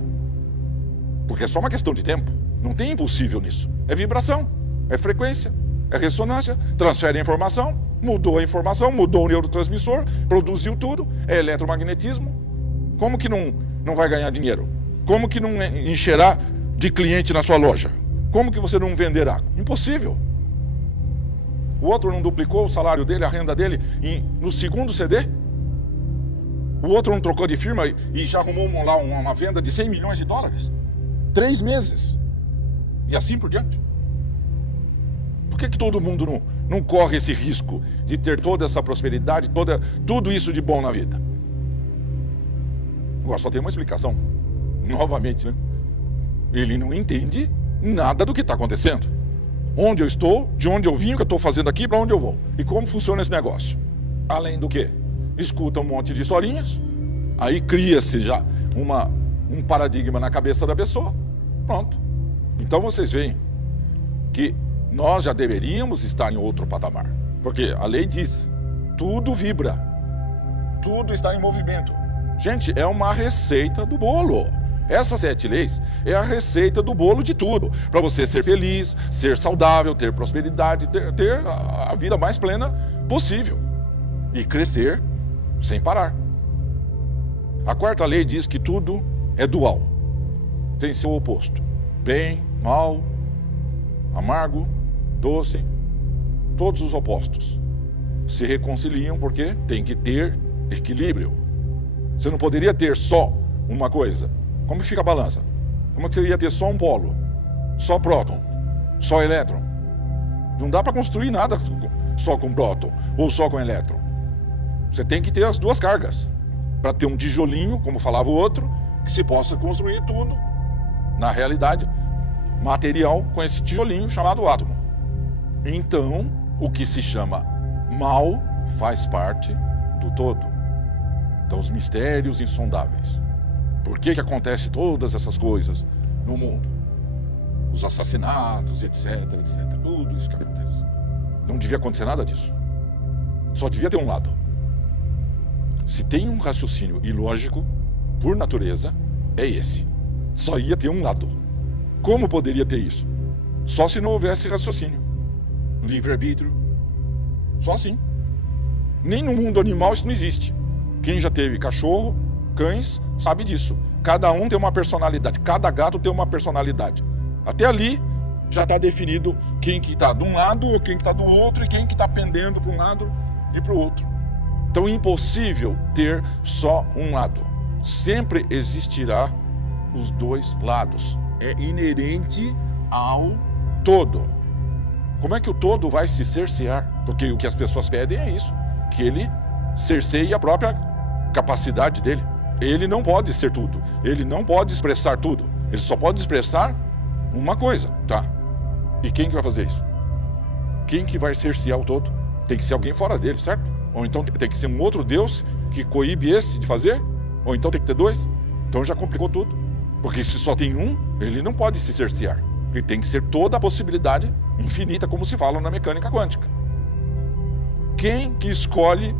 Porque é só uma questão de tempo. Não tem impossível nisso. É vibração, é frequência, é ressonância, transfere a informação, mudou a informação, mudou o neurotransmissor, produziu tudo, é eletromagnetismo. Como que não vai ganhar dinheiro? Como que não encherá de cliente na sua loja? Como que você não venderá? Impossível. O outro não duplicou o salário dele, a renda dele no segundo CD? O outro não trocou de firma e já arrumou lá uma venda de 100 milhões de dólares? 3 meses. E assim por diante. Por que todo mundo não corre esse risco de ter toda essa prosperidade, tudo isso de bom na vida? Agora só tem uma explicação. Novamente, né? Ele não entende nada do que está acontecendo. Onde eu estou, de onde eu vim, o que eu estou fazendo aqui, para onde eu vou. E como funciona esse negócio. Além do que? Escuta um monte de historinhas, aí cria-se já um paradigma na cabeça da pessoa. Pronto. Então vocês veem que nós já deveríamos estar em outro patamar. Porque a lei diz, tudo vibra, tudo está em movimento. Gente, é uma receita do bolo. Essas 7 leis é a receita do bolo de tudo. Para você ser feliz, ser saudável, ter prosperidade, ter a vida mais plena possível. E crescer sem parar. A 4ª lei diz que tudo é dual. Tem seu oposto. Bem, mal, amargo, doce. Todos os opostos se reconciliam porque tem que ter equilíbrio. Você não poderia ter só uma coisa. Como fica a balança? Como que você ia ter só um polo? Só próton? Só elétron? Não dá para construir nada só com próton ou só com elétron. Você tem que ter as duas cargas para ter um tijolinho, como falava o outro, que se possa construir tudo na realidade material com esse tijolinho chamado átomo. Então, o que se chama mal faz parte do todo. Então, os mistérios insondáveis. Por que acontece todas essas coisas no mundo? Os assassinatos, etc. Tudo isso que acontece. Não devia acontecer nada disso. Só devia ter um lado. Se tem um raciocínio ilógico, por natureza, é esse. Só ia ter um lado. Como poderia ter isso? Só se não houvesse raciocínio. Livre-arbítrio. Só assim. Nem no mundo animal isso não existe. Quem já teve cachorro, cães, sabe disso. Cada um tem uma personalidade, cada gato tem uma personalidade. Até ali já está definido quem que está de um lado, quem que está do outro e quem que está pendendo para um lado e para o outro. Então é impossível ter só um lado. Sempre existirá os dois lados. É inerente ao todo. Como é que o todo vai se cercear? Porque o que as pessoas pedem é isso, que ele cerceie a própria capacidade dele. Ele não pode ser tudo, ele não pode expressar tudo, ele só pode expressar uma coisa, tá? E quem que vai fazer isso? Quem que vai cercear o todo? Tem que ser alguém fora dele, certo? Ou então tem que ser um outro Deus que coíbe esse de fazer? Ou então tem que ter dois? Então já complicou tudo. Porque se só tem um, ele não pode se cercear. Ele tem que ser toda a possibilidade infinita, como se fala na mecânica quântica. Quem que escolhe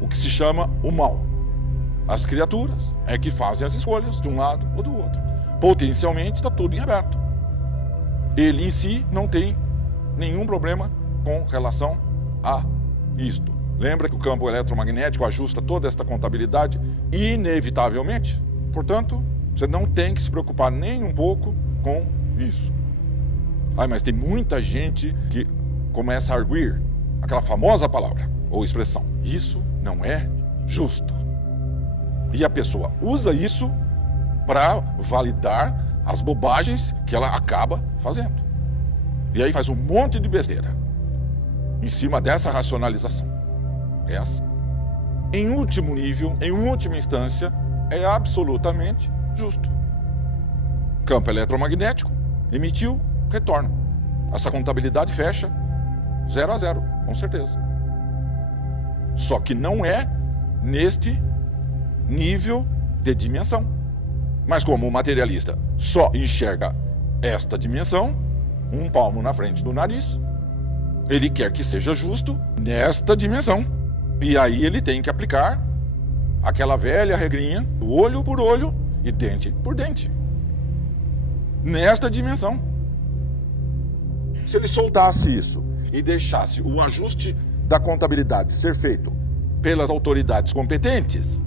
o que se chama o mal? As criaturas é que fazem as escolhas de um lado ou do outro. Potencialmente está tudo em aberto. Ele em si não tem nenhum problema com relação a isto. Lembra que o campo eletromagnético ajusta toda esta contabilidade inevitavelmente? Portanto, você não tem que se preocupar nem um pouco com isso. Mas tem muita gente que começa a arguir aquela famosa palavra ou expressão. Isso não é justo. E a pessoa usa isso para validar as bobagens que ela acaba fazendo. E aí faz um monte de besteira em cima dessa racionalização. É assim. Em último nível, em última instância, é absolutamente justo. Campo eletromagnético, emitiu, retorna. Essa contabilidade fecha 0 a 0, com certeza. Só que não é neste nível de dimensão. Mas como o materialista só enxerga esta dimensão, um palmo na frente do nariz, ele quer que seja justo nesta dimensão. E aí ele tem que aplicar aquela velha regrinha do olho por olho e dente por dente. Nesta dimensão. Se ele soltasse isso e deixasse o ajuste da contabilidade ser feito pelas autoridades competentes,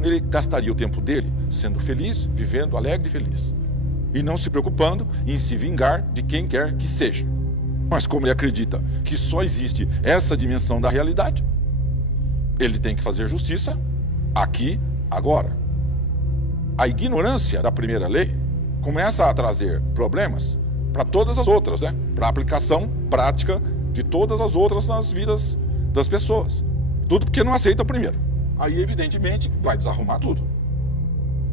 ele gastaria o tempo dele sendo feliz, vivendo alegre e feliz. E não se preocupando em se vingar de quem quer que seja. Mas como ele acredita que só existe essa dimensão da realidade, ele tem que fazer justiça aqui, agora. A ignorância da primeira lei começa a trazer problemas para todas as outras, né? Para a aplicação prática de todas as outras nas vidas das pessoas. Tudo porque não aceita o primeiro. Aí, evidentemente, vai desarrumar tudo.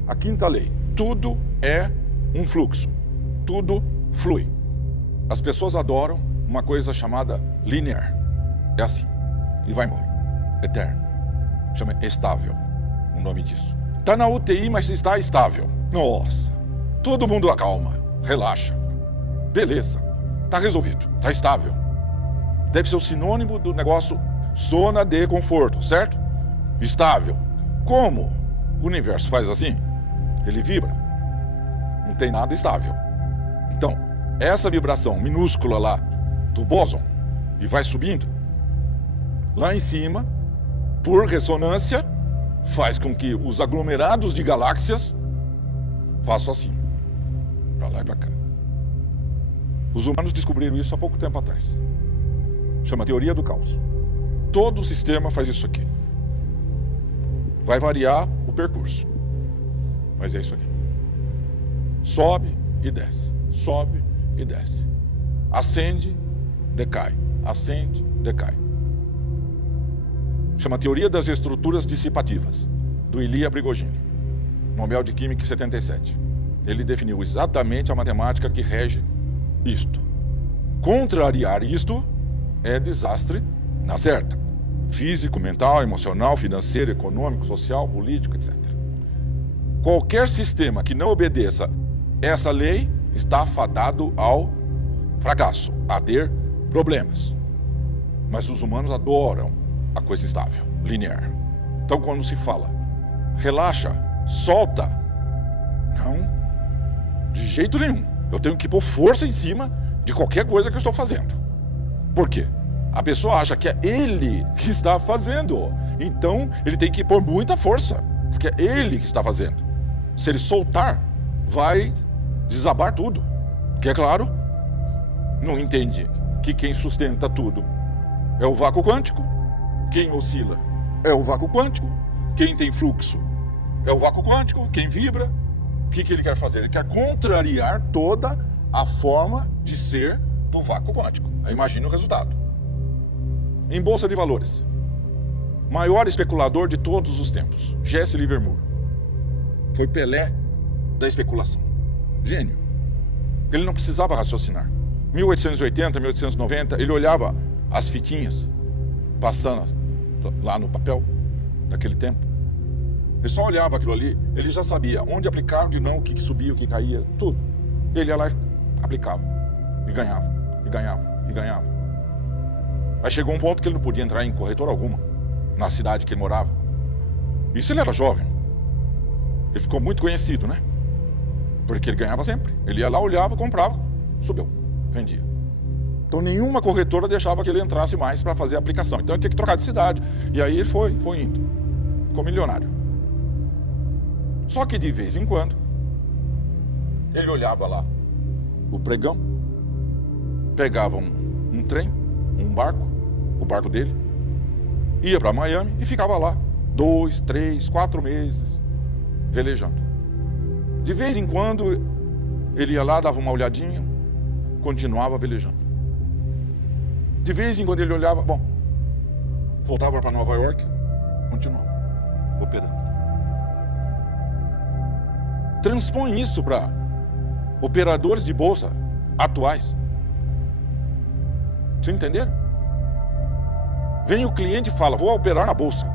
A quinta lei. Tudo é um fluxo. Tudo flui. As pessoas adoram uma coisa chamada linear. É assim. E vai embora. Eterno. Chama estável. O nome disso. Está na UTI, mas está estável. Nossa. Todo mundo acalma. Relaxa. Beleza. Está resolvido. Está estável. Deve ser o sinônimo do negócio zona de conforto, certo? Estável. Como o universo faz assim? Ele vibra. Não tem nada estável. Então, essa vibração minúscula lá do bóson e vai subindo, lá em cima, por ressonância, faz com que os aglomerados de galáxias façam assim, para lá e para cá. Os humanos descobriram isso há pouco tempo atrás. Chama teoria do caos. Todo o sistema faz isso aqui. Vai variar o percurso, mas é isso aqui. Sobe e desce, sobe e desce. Acende, decai, acende, decai. Chama teoria das estruturas dissipativas, do Ilya Prigogine, Nobel de Química em 77. Ele definiu exatamente a matemática que rege isto. Contrariar isto é desastre na certa. Físico, mental, emocional, financeiro, econômico, social, político, etc. Qualquer sistema que não obedeça essa lei está fadado ao fracasso, a ter problemas. Mas os humanos adoram a coisa estável, linear. Então quando se fala, relaxa, solta, não, de jeito nenhum. Eu tenho que pôr força em cima de qualquer coisa que eu estou fazendo. Por quê? A pessoa acha que é ele que está fazendo. Então, ele tem que pôr muita força Porque é ele que está fazendo. Se ele soltar, vai desabar tudo. Que é claro, não entende que quem sustenta tudo é o vácuo quântico, quem oscila é o vácuo quântico, quem tem fluxo é o vácuo quântico, quem vibra. O que ele quer fazer? Ele quer contrariar toda a forma de ser do vácuo quântico. Aí imagine o resultado. Em Bolsa de Valores, maior especulador de todos os tempos, Jesse Livermore. Foi Pelé da especulação. Gênio. Ele não precisava raciocinar. 1880, 1890, ele olhava as fitinhas passando lá no papel, naquele tempo. Ele só olhava aquilo ali, ele já sabia onde aplicar, onde não, o que subia, o que caía, tudo. Ele ia lá e aplicava. E ganhava, e ganhava, e ganhava. Aí chegou um ponto que ele não podia entrar em corretora alguma, na cidade que ele morava. Isso ele era jovem. Ele ficou muito conhecido, né? Porque ele ganhava sempre. Ele ia lá, olhava, comprava, subiu, vendia. Então nenhuma corretora deixava que ele entrasse mais para fazer a aplicação. Então ele tinha que trocar de cidade. E aí ele foi indo. Ficou milionário. Só que de vez em quando, ele olhava lá o pregão, pegava um trem, um barco, o barco dele, ia para Miami e ficava lá 2, 3, 4 meses velejando. De vez em quando ele ia lá, dava uma olhadinha, continuava velejando. De vez em quando ele olhava, voltava para Nova York, continuava operando. Transpõe isso para operadores de bolsa atuais. Vocês entenderam? Vem o cliente e fala, vou operar na bolsa.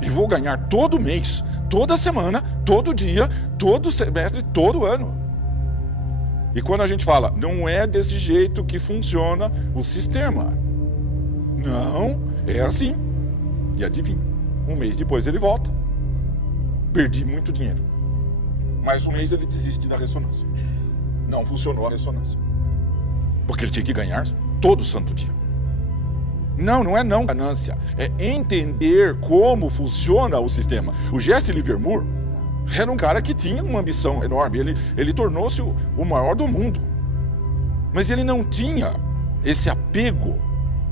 E vou ganhar todo mês, toda semana, todo dia, todo semestre, todo ano. E quando a gente fala, não é desse jeito que funciona o sistema. Não, é assim. E adivinha, um mês depois ele volta. Perdi muito dinheiro. Mais um mês ele desiste da ressonância. Não funcionou a ressonância. Porque ele tinha que ganhar todo santo dia. Não é ganância. É entender como funciona o sistema. O Jesse Livermore era um cara que tinha uma ambição enorme. Ele tornou-se o maior do mundo. Mas ele não tinha esse apego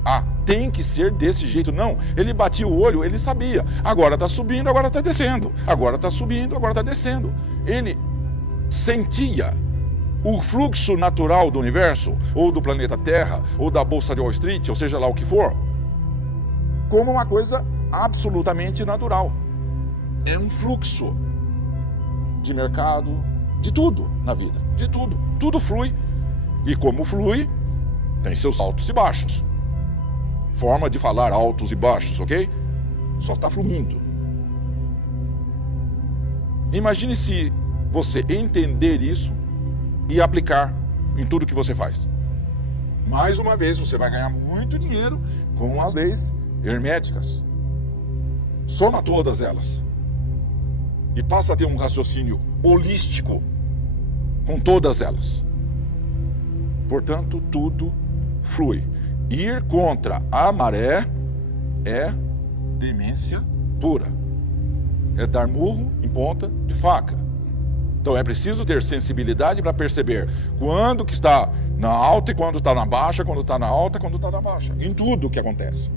a tem que ser desse jeito. Não. Ele batia o olho, ele sabia. Agora está subindo, agora está descendo. Agora está subindo, agora está descendo. Ele sentia o fluxo natural do universo, ou do planeta Terra, ou da Bolsa de Wall Street, ou seja lá o que for, como uma coisa absolutamente natural. É um fluxo de mercado, de tudo na vida, de tudo. Tudo flui. E como flui, tem seus altos e baixos. Forma de falar altos e baixos, ok? Só está fluindo. Imagine se você entender isso e aplicar em tudo que você faz. Mais uma vez, você vai ganhar muito dinheiro com as leis herméticas. Soma todas elas. E passa a ter um raciocínio holístico com todas elas. Portanto, tudo flui. Ir contra a maré é demência pura. É dar murro em ponta de faca. Então é preciso ter sensibilidade para perceber quando que está na alta e quando está na baixa, quando está na alta e quando está na baixa. Em tudo o que acontece.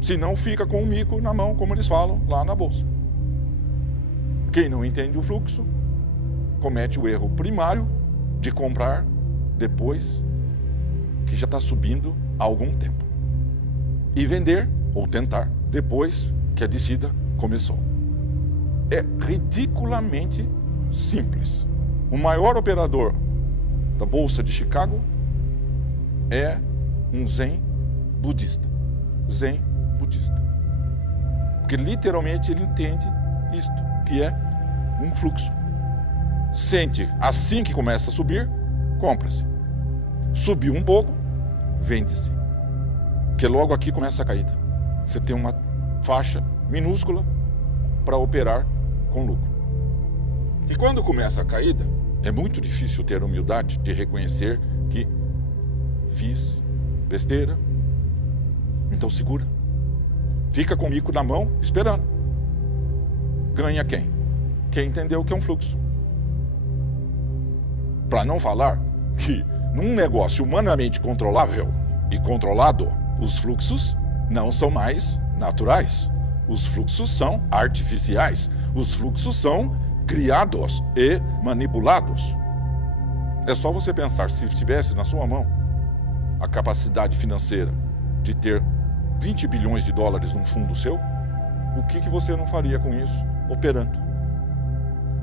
Senão fica com o mico na mão, como eles falam lá na bolsa. Quem não entende o fluxo comete o erro primário de comprar depois que já está subindo há algum tempo. E vender, ou tentar, depois que a descida começou. É ridiculamente simples. O maior operador da Bolsa de Chicago é um zen budista. Zen budista. Porque literalmente ele entende isto, que é um fluxo. Sente, assim que começa a subir, compra-se. Subiu um pouco, vende-se. Porque logo aqui começa a caída. Você tem uma faixa minúscula para operar com lucro. E quando começa a caída, é muito difícil ter humildade de reconhecer que fiz besteira. Então segura. Fica com o mico na mão, esperando. ganha quem? Quem entendeu o que é um fluxo. Para não falar que num negócio humanamente controlável e controlado, os fluxos não são mais naturais. Os fluxos são artificiais. Os fluxos são criados e manipulados. É só você pensar, se tivesse na sua mão a capacidade financeira de ter 20 bilhões de dólares num fundo seu, o que você não faria com isso operando?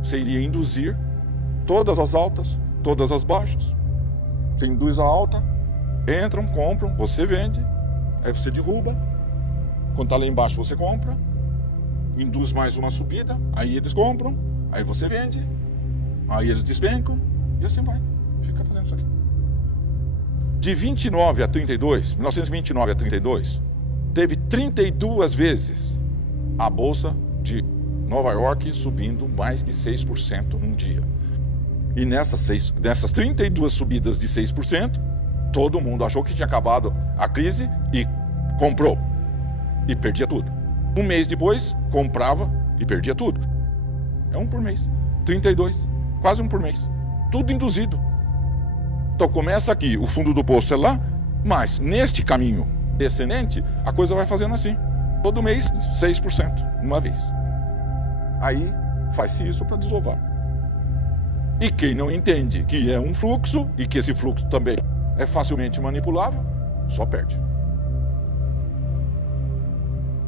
Você iria induzir todas as altas, todas as baixas. Você induz a alta, entram, compram, você vende, aí você derruba. Quando está lá embaixo você compra, induz mais uma subida, aí eles compram, aí você vende, aí eles despencam e assim vai. Fica fazendo isso aqui. De 1929 a 32, teve 32 vezes a Bolsa de Nova York subindo mais de 6% num dia. E nessas 32 subidas de 6%, todo mundo achou que tinha acabado a crise e comprou. E perdia tudo. Um mês depois, comprava e perdia tudo. É um por mês. 32, quase um por mês. Tudo induzido. Então começa aqui, o fundo do poço é lá, mas neste caminho descendente, a coisa vai fazendo assim. Todo mês, 6%, uma vez. Aí, faz-se isso para desovar. E quem não entende que é um fluxo, e que esse fluxo também é facilmente manipulável, só perde.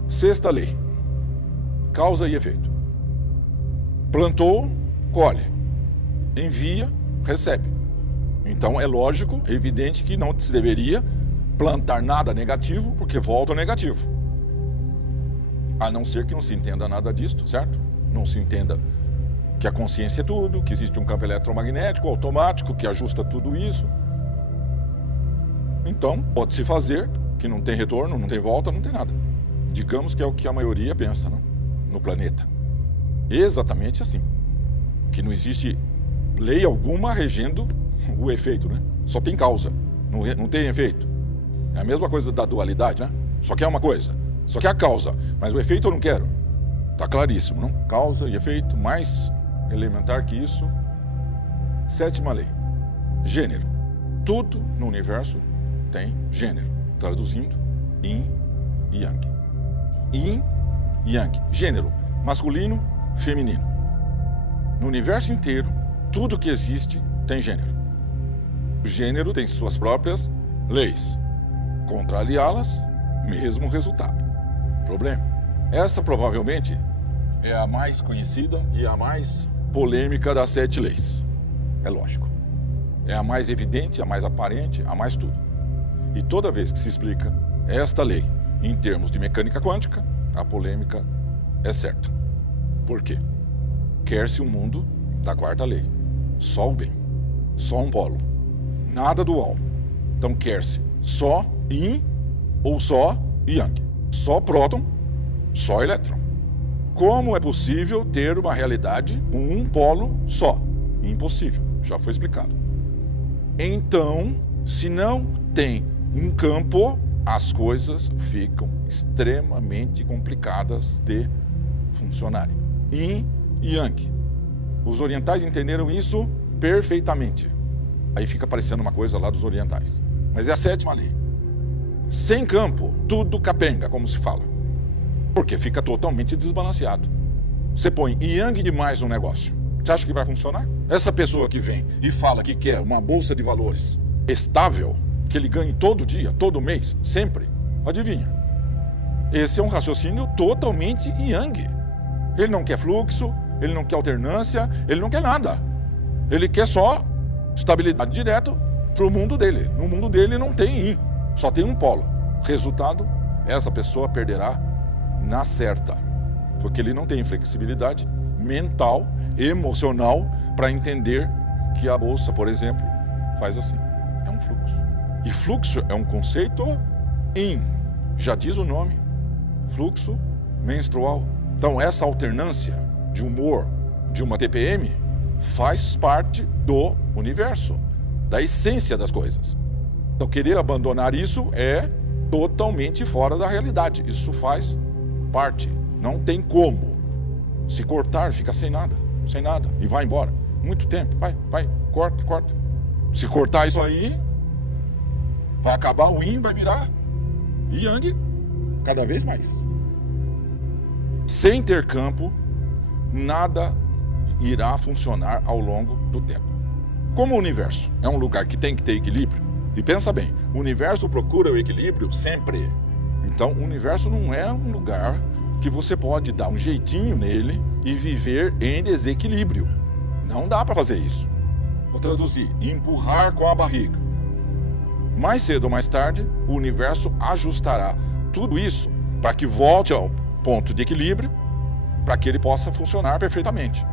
Sexta lei. Causa e efeito. Plantou, colhe. Envia, recebe. Então é lógico, é evidente que não se deveria plantar nada negativo, porque volta ao negativo. A não ser que não se entenda nada disto, certo? Não se entenda que a consciência é tudo, que existe um campo eletromagnético automático que ajusta tudo isso. Então, pode-se fazer que não tem retorno, não tem volta, não tem nada. Digamos que é o que a maioria pensa, não? No planeta. Exatamente assim. Que não existe lei alguma regendo o efeito, né? Só tem causa, não tem efeito. É a mesma coisa da dualidade, né? Só quer uma coisa, só quer a causa, mas o efeito eu não quero. Tá claríssimo, não? Causa e efeito, mais elementar que isso. Sétima lei. Gênero. Tudo no universo tem gênero. Traduzindo, yin e yang. Yin e yang. Gênero. Masculino, feminino. No universo inteiro, tudo que existe tem gênero. O gênero tem suas próprias leis. Contrariá-las, mesmo resultado. Problema. Essa provavelmente é a mais conhecida e a mais polêmica das 7 leis. É lógico. É a mais evidente, a mais aparente, a mais tudo. E toda vez que se explica esta lei em termos de mecânica quântica, a polêmica é certa. Por quê? Quer-se um mundo da quarta lei. Só o bem. Só um polo. Nada dual. Então quer-se só yin ou só yang. Só próton, só elétron. Como é possível ter uma realidade com um polo só? Impossível, já foi explicado. Então, se não tem um campo, as coisas ficam extremamente complicadas de funcionarem. Yin e yang. Os orientais entenderam isso perfeitamente. Aí fica parecendo uma coisa lá dos orientais. Mas é a sétima lei. Sem campo, tudo capenga, como se fala. Porque fica totalmente desbalanceado. Você põe yang demais no negócio. Você acha que vai funcionar? Essa pessoa que vem e fala que quer uma bolsa de valores estável, que ele ganhe todo dia, todo mês, sempre, adivinha? Esse é um raciocínio totalmente yang. Ele não quer fluxo, ele não quer alternância, ele não quer nada. Ele quer só estabilidade direto para o mundo dele. No mundo dele não tem yin, só tem um polo. Resultado, essa pessoa perderá na certa, porque ele não tem flexibilidade mental, emocional, para entender que a bolsa, por exemplo, faz assim. É um fluxo. E fluxo é um conceito yin, já diz o nome, fluxo menstrual. Então essa alternância de humor de uma TPM faz parte do universo, da essência das coisas. Então querer abandonar isso é totalmente fora da realidade. Isso faz parte, não tem como. Se cortar, fica sem nada, e vai embora. Muito tempo, vai, corta. Se cortar isso aí, vai acabar o yin, vai virar yang cada vez mais. Sem ter campo, nada irá funcionar ao longo do tempo. Como o universo é um lugar que tem que ter equilíbrio, e pensa bem, o universo procura o equilíbrio sempre. Então, o universo não é um lugar que você pode dar um jeitinho nele e viver em desequilíbrio. Não dá para fazer isso. Vou traduzir: empurrar com a barriga. Mais cedo ou mais tarde, o universo ajustará tudo isso para que volte ao ponto de equilíbrio, para que ele possa funcionar perfeitamente.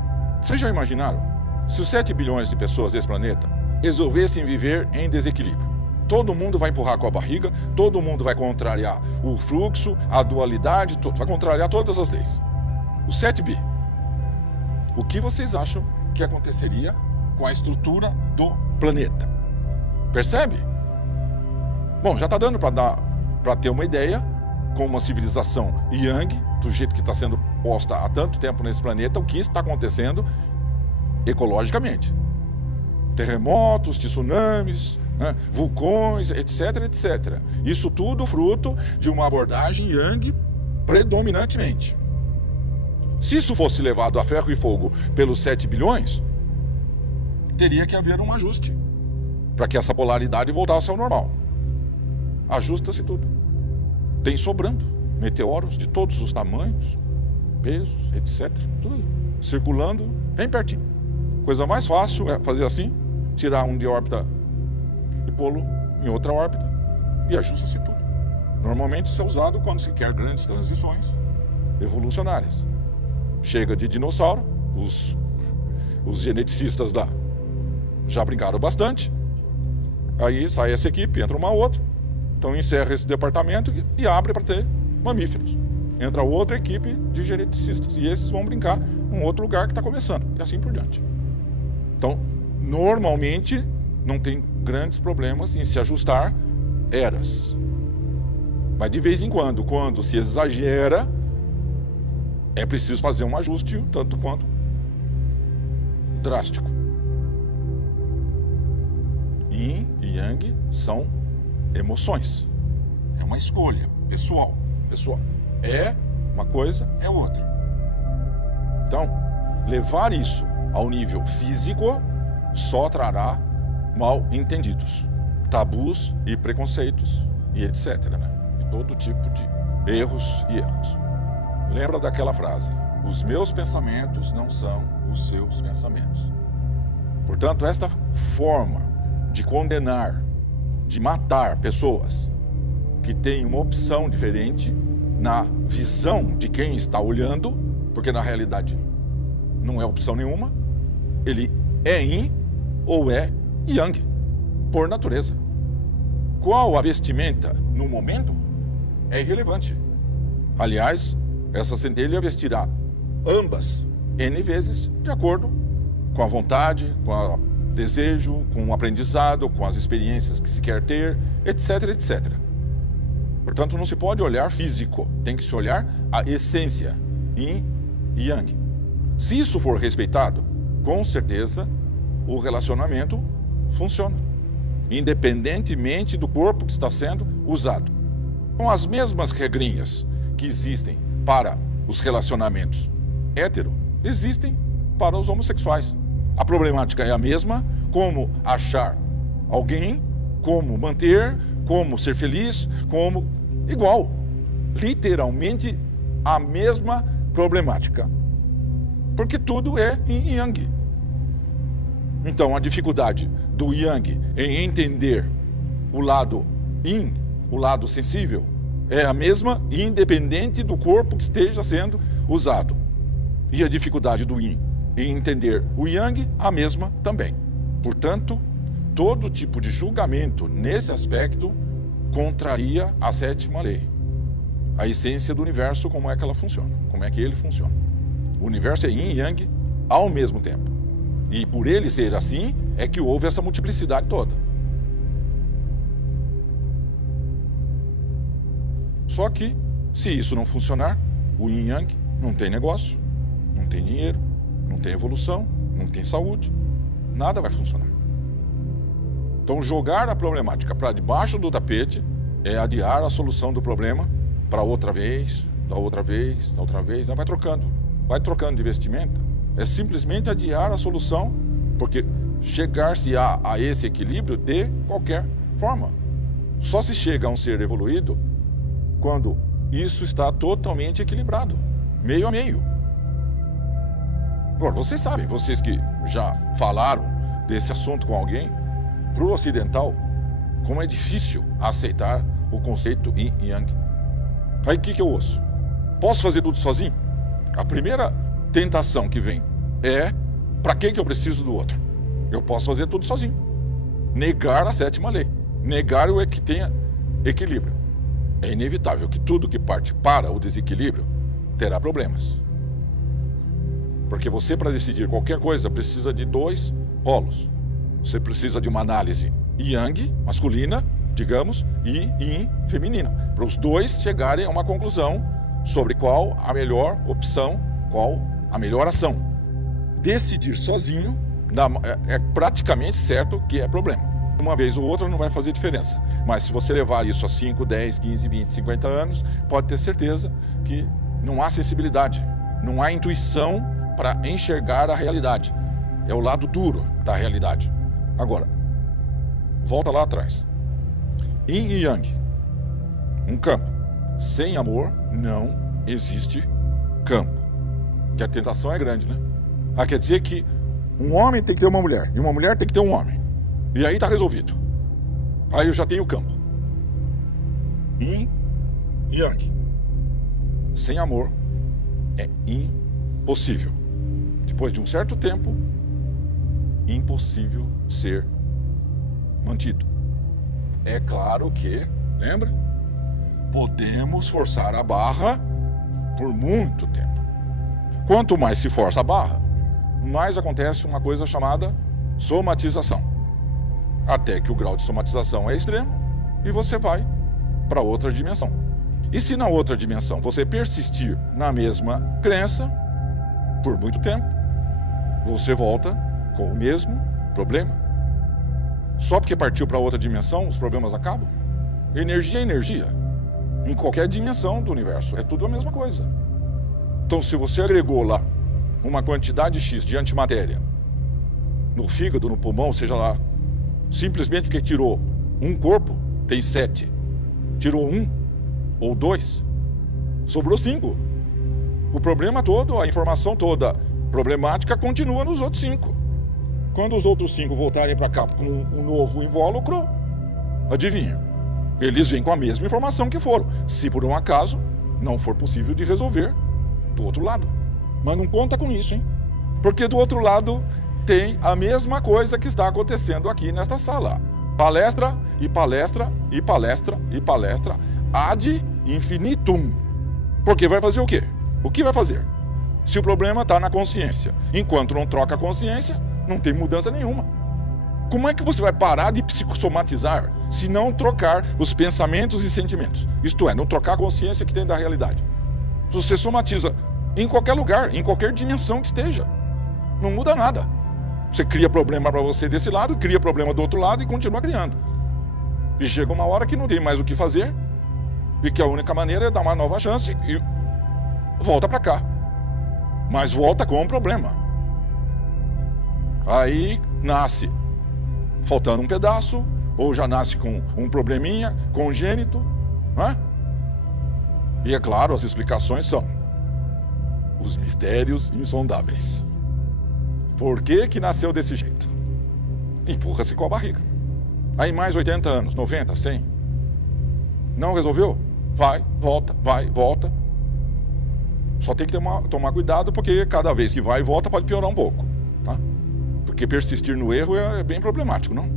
Vocês já imaginaram? Se os 7 bilhões de pessoas desse planeta resolvessem viver em desequilíbrio, todo mundo vai empurrar com a barriga, todo mundo vai contrariar o fluxo, a dualidade, vai contrariar todas as leis. Os 7 bi. O que vocês acham que aconteceria com a estrutura do planeta? Percebe? Bom, já está dando para ter uma ideia, com uma civilização yang, do jeito que está sendo posta há tanto tempo nesse planeta, o que está acontecendo ecologicamente. Terremotos, tsunamis, né, vulcões, etc. Isso tudo fruto de uma abordagem yang predominantemente. Se isso fosse levado a ferro e fogo pelos 7 bilhões, teria que haver um ajuste para que essa polaridade voltasse ao normal. Ajusta-se tudo. Tem sobrando meteoros de todos os tamanhos, pesos, etc. Tudo circulando bem pertinho. Coisa mais fácil é fazer assim, tirar um de órbita e pô-lo em outra órbita, e ajusta-se tudo. Normalmente isso é usado quando se quer grandes transições evolucionárias. Chega de dinossauro, os geneticistas já brincaram bastante, aí sai essa equipe, entra uma outra, então encerra esse departamento e abre para ter mamíferos. Entra outra equipe de geneticistas, e esses vão brincar em outro lugar que está começando, e assim por diante. Então, normalmente, não tem grandes problemas em se ajustar eras. Mas de vez em quando se exagera, é preciso fazer um ajuste tanto quanto drástico. Yin e Yang são emoções. É uma escolha pessoal. É uma coisa, é outra. Então, levar isso ao nível físico só trará mal entendidos, tabus e preconceitos e etc. Né? E todo tipo de erros. Lembra daquela frase: os meus pensamentos não são os seus pensamentos. Portanto, esta forma de condenar, de matar pessoas que têm uma opção diferente na visão de quem está olhando, porque na realidade não é opção nenhuma, ele é yin ou é yang, por natureza. Qual a vestimenta no momento é irrelevante. Aliás, essa centelha vestirá ambas N vezes de acordo com a vontade, com o desejo, com o aprendizado, com as experiências que se quer ter, etc. Portanto, não se pode olhar físico, tem que se olhar a essência, yin e yang. Se isso for respeitado, com certeza o relacionamento funciona, independentemente do corpo que está sendo usado. Com as mesmas regrinhas que existem para os relacionamentos hétero, existem para os homossexuais. A problemática é a mesma: como achar alguém, como manter, como ser feliz, como igual. Literalmente a mesma problemática. Porque tudo é em yang. Então a dificuldade do yang em entender o lado yin, o lado sensível, é a mesma independente do corpo que esteja sendo usado. E a dificuldade do yin em entender o yang, a mesma também. Portanto, todo tipo de julgamento nesse aspecto contraria a sétima lei. A essência do universo, como é que ela funciona, como é que ele funciona. O universo é yin e yang ao mesmo tempo. E por ele ser assim, é que houve essa multiplicidade toda. Só que, se isso não funcionar, o yin e yang não tem negócio, não tem dinheiro, não tem evolução, não tem saúde, nada vai funcionar. Então jogar a problemática para debaixo do tapete é adiar a solução do problema para outra vez, da outra vez, da outra vez, vai trocando de vestimenta. É simplesmente adiar a solução, porque chegar-se a esse equilíbrio de qualquer forma. Só se chega a um ser evoluído quando isso está totalmente equilibrado, meio a meio. Agora, vocês sabem, vocês que já falaram desse assunto com alguém, para o ocidental, como é difícil aceitar o conceito Yin e Yang. Aí o que eu ouço? Posso fazer tudo sozinho? A primeira tentação que vem é: para que eu preciso do outro? Eu posso fazer tudo sozinho. Negar a sétima lei. Negar o que tenha equilíbrio. É inevitável que tudo que parte para o desequilíbrio terá problemas. Porque você, para decidir qualquer coisa, precisa de dois polos. Você precisa de uma análise Yang, masculina, digamos, e Yin, feminina. Para os dois chegarem a uma conclusão sobre qual a melhor opção, qual a melhor ação. Decidir sozinho é praticamente certo que é problema. Uma vez ou outra não vai fazer diferença. Mas se você levar isso a 5, 10, 15, 20, 50 anos, pode ter certeza que não há sensibilidade, não há intuição para enxergar a realidade. É o lado duro da realidade. Agora, volta lá atrás. Yin e Yang. Um campo. Sem amor não existe campo. Que a tentação é grande, né? Quer dizer que um homem tem que ter uma mulher e uma mulher tem que ter um homem. E aí tá resolvido. Aí eu já tenho campo. Yin e Yang. Sem amor é impossível. Depois de um certo tempo, impossível ser mantido. É claro que, lembra? Podemos forçar a barra por muito tempo. Quanto mais se força a barra, mais acontece uma coisa chamada somatização. Até que o grau de somatização é extremo e você vai para outra dimensão. E se na outra dimensão você persistir na mesma crença por muito tempo, você volta com o mesmo problema. Só porque partiu para outra dimensão, os problemas acabam? Energia é energia. Em qualquer dimensão do universo, é tudo a mesma coisa. Então, se você agregou lá uma quantidade X de antimatéria no fígado, no pulmão, seja lá, simplesmente porque tirou um corpo, tem 7. Tirou 1 ou 2, sobrou 5. O problema todo, a informação toda problemática continua nos outros 5. Quando os outros 5 voltarem para cá com um novo invólucro, adivinha? Eles vêm com a mesma informação que foram, se por um acaso não for possível de resolver do outro lado. Mas não conta com isso, hein? Porque do outro lado tem a mesma coisa que está acontecendo aqui nesta sala. Palestra e palestra e palestra e palestra ad infinitum. Porque vai fazer o quê? O que vai fazer? Se o problema está na consciência. Enquanto não troca a consciência, não tem mudança nenhuma. Como é que você vai parar de psicossomatizar se não trocar os pensamentos e sentimentos? Isto é, não trocar a consciência que tem da realidade. Se você somatiza em qualquer lugar, em qualquer dimensão que esteja, não muda nada. Você cria problema para você desse lado, cria problema do outro lado e continua criando. E chega uma hora que não tem mais o que fazer e que a única maneira é dar uma nova chance e volta para cá. Mas volta com um problema. Aí nasce faltando um pedaço, ou já nasce com um probleminha congênito, não é? E é claro, as explicações são os mistérios insondáveis. Por que que nasceu desse jeito? Empurra-se com a barriga. Aí mais 80 anos, 90, 100. Não resolveu? Vai, volta. Só tem que tomar cuidado, porque cada vez que vai e volta pode piorar um pouco, tá? Porque persistir no erro é bem problemático, não?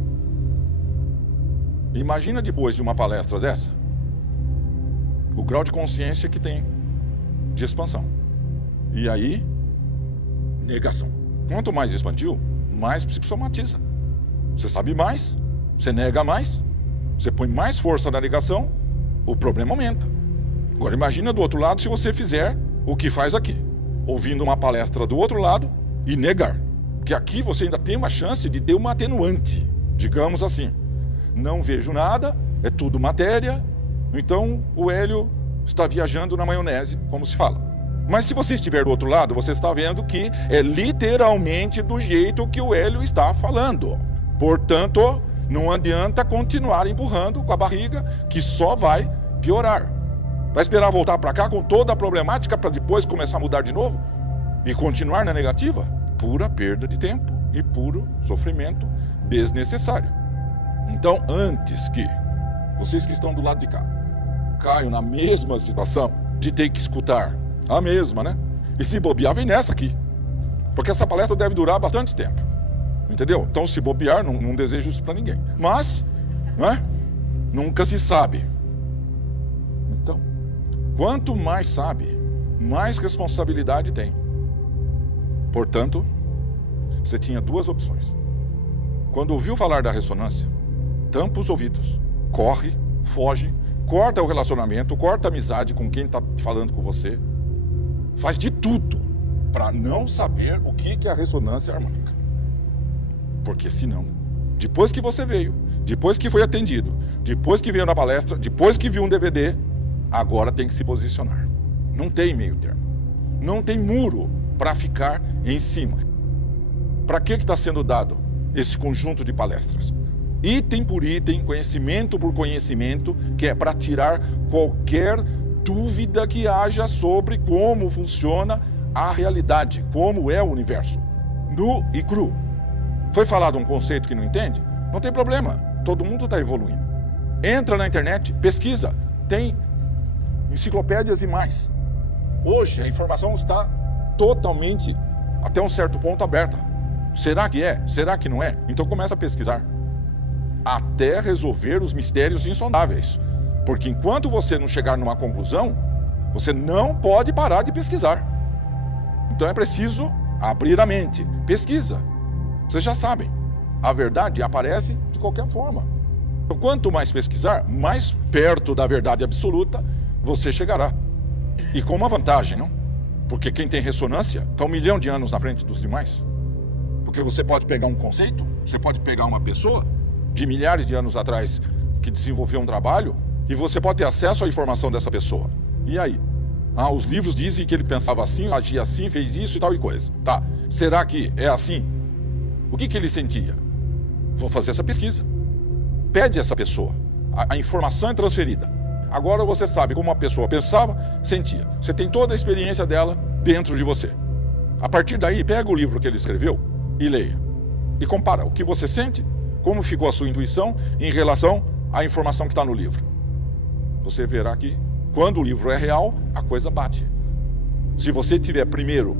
Imagina depois de uma palestra dessa, o grau de consciência que tem de expansão. E aí, negação. Quanto mais expandiu, mais psicossomatiza. Você sabe mais, você nega mais, você põe mais força na negação, o problema aumenta. Agora imagina do outro lado se você fizer o que faz aqui. ouvindo uma palestra do outro lado e negar. Que aqui você ainda tem uma chance de ter uma atenuante, digamos assim. Não vejo nada, é tudo matéria, então o Hélio está viajando na maionese, como se fala. Mas se você estiver do outro lado, você está vendo que é literalmente do jeito que o Hélio está falando. Portanto, não adianta continuar empurrando com a barriga, que só vai piorar. Vai esperar voltar para cá com toda a problemática para depois começar a mudar de novo? E continuar na negativa? Pura perda de tempo e puro sofrimento desnecessário. Então, antes que vocês que estão do lado de cá caiam na mesma situação de ter que escutar a mesma, né? E se bobear, vem nessa aqui. Porque essa palestra deve durar bastante tempo. Entendeu? Então, se bobear, não desejo isso para ninguém. Mas, não é? Nunca se sabe. Então, quanto mais sabe, mais responsabilidade tem. Portanto, você tinha duas opções. Quando ouviu falar da ressonância, tampa os ouvidos, corre, foge, corta o relacionamento, corta a amizade com quem está falando com você, faz de tudo para não saber o que é a ressonância harmônica. Porque senão, depois que você veio, depois que foi atendido, depois que veio na palestra, depois que viu um DVD, agora tem que se posicionar. Não tem meio termo. Não tem muro para ficar em cima. Para que está sendo dado esse conjunto de palestras? Item por item, conhecimento por conhecimento, que é para tirar qualquer dúvida que haja sobre como funciona a realidade, como é o universo, nu e cru. Foi falado um conceito que não entende? Não tem problema, todo mundo está evoluindo. Entra na internet, pesquisa, tem enciclopédias e mais. Hoje a informação está totalmente, até um certo ponto, aberta. Será que é? Será que não é? Então começa a pesquisar. Até resolver os mistérios insondáveis. Porque enquanto você não chegar numa conclusão, você não pode parar de pesquisar. Então é preciso abrir a mente. Pesquisa. Vocês já sabem, a verdade aparece de qualquer forma. Então, quanto mais pesquisar, mais perto da verdade absoluta você chegará. E com uma vantagem, não? Porque quem tem ressonância está 1 milhão de anos na frente dos demais. Porque você pode pegar um conceito, você pode pegar uma pessoa de milhares de anos atrás que desenvolveu um trabalho e você pode ter acesso à informação dessa pessoa. E aí? Os livros dizem que ele pensava assim, agia assim, fez isso e tal e coisa. Tá, será que é assim? O que ele sentia? Vou fazer essa pesquisa. Pede essa pessoa. A informação é transferida. Agora você sabe como uma pessoa pensava, sentia. Você tem toda a experiência dela dentro de você. A partir daí, pega o livro que ele escreveu e leia. E compara o que você sente, como ficou a sua intuição em relação à informação que está no livro. Você verá que, quando o livro é real, a coisa bate. Se você tiver primeiro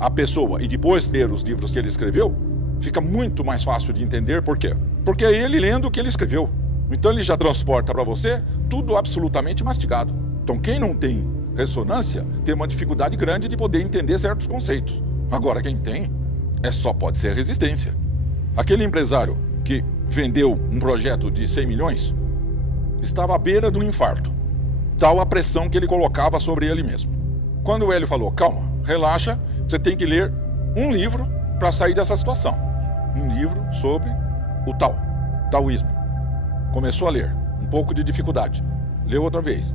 a pessoa e depois ler os livros que ele escreveu, fica muito mais fácil de entender. Por quê? Porque é ele lendo o que ele escreveu. Então ele já transporta para você tudo absolutamente mastigado. Então quem não tem ressonância tem uma dificuldade grande de poder entender certos conceitos. Agora quem tem, só pode ser resistência. Aquele empresário que vendeu um projeto de 100 milhões estava à beira de um infarto. Tal a pressão que ele colocava sobre ele mesmo. Quando o Hélio falou, calma, relaxa, você tem que ler um livro para sair dessa situação. Um livro sobre o taoísmo. Começou a ler, um pouco de dificuldade. Leu outra vez,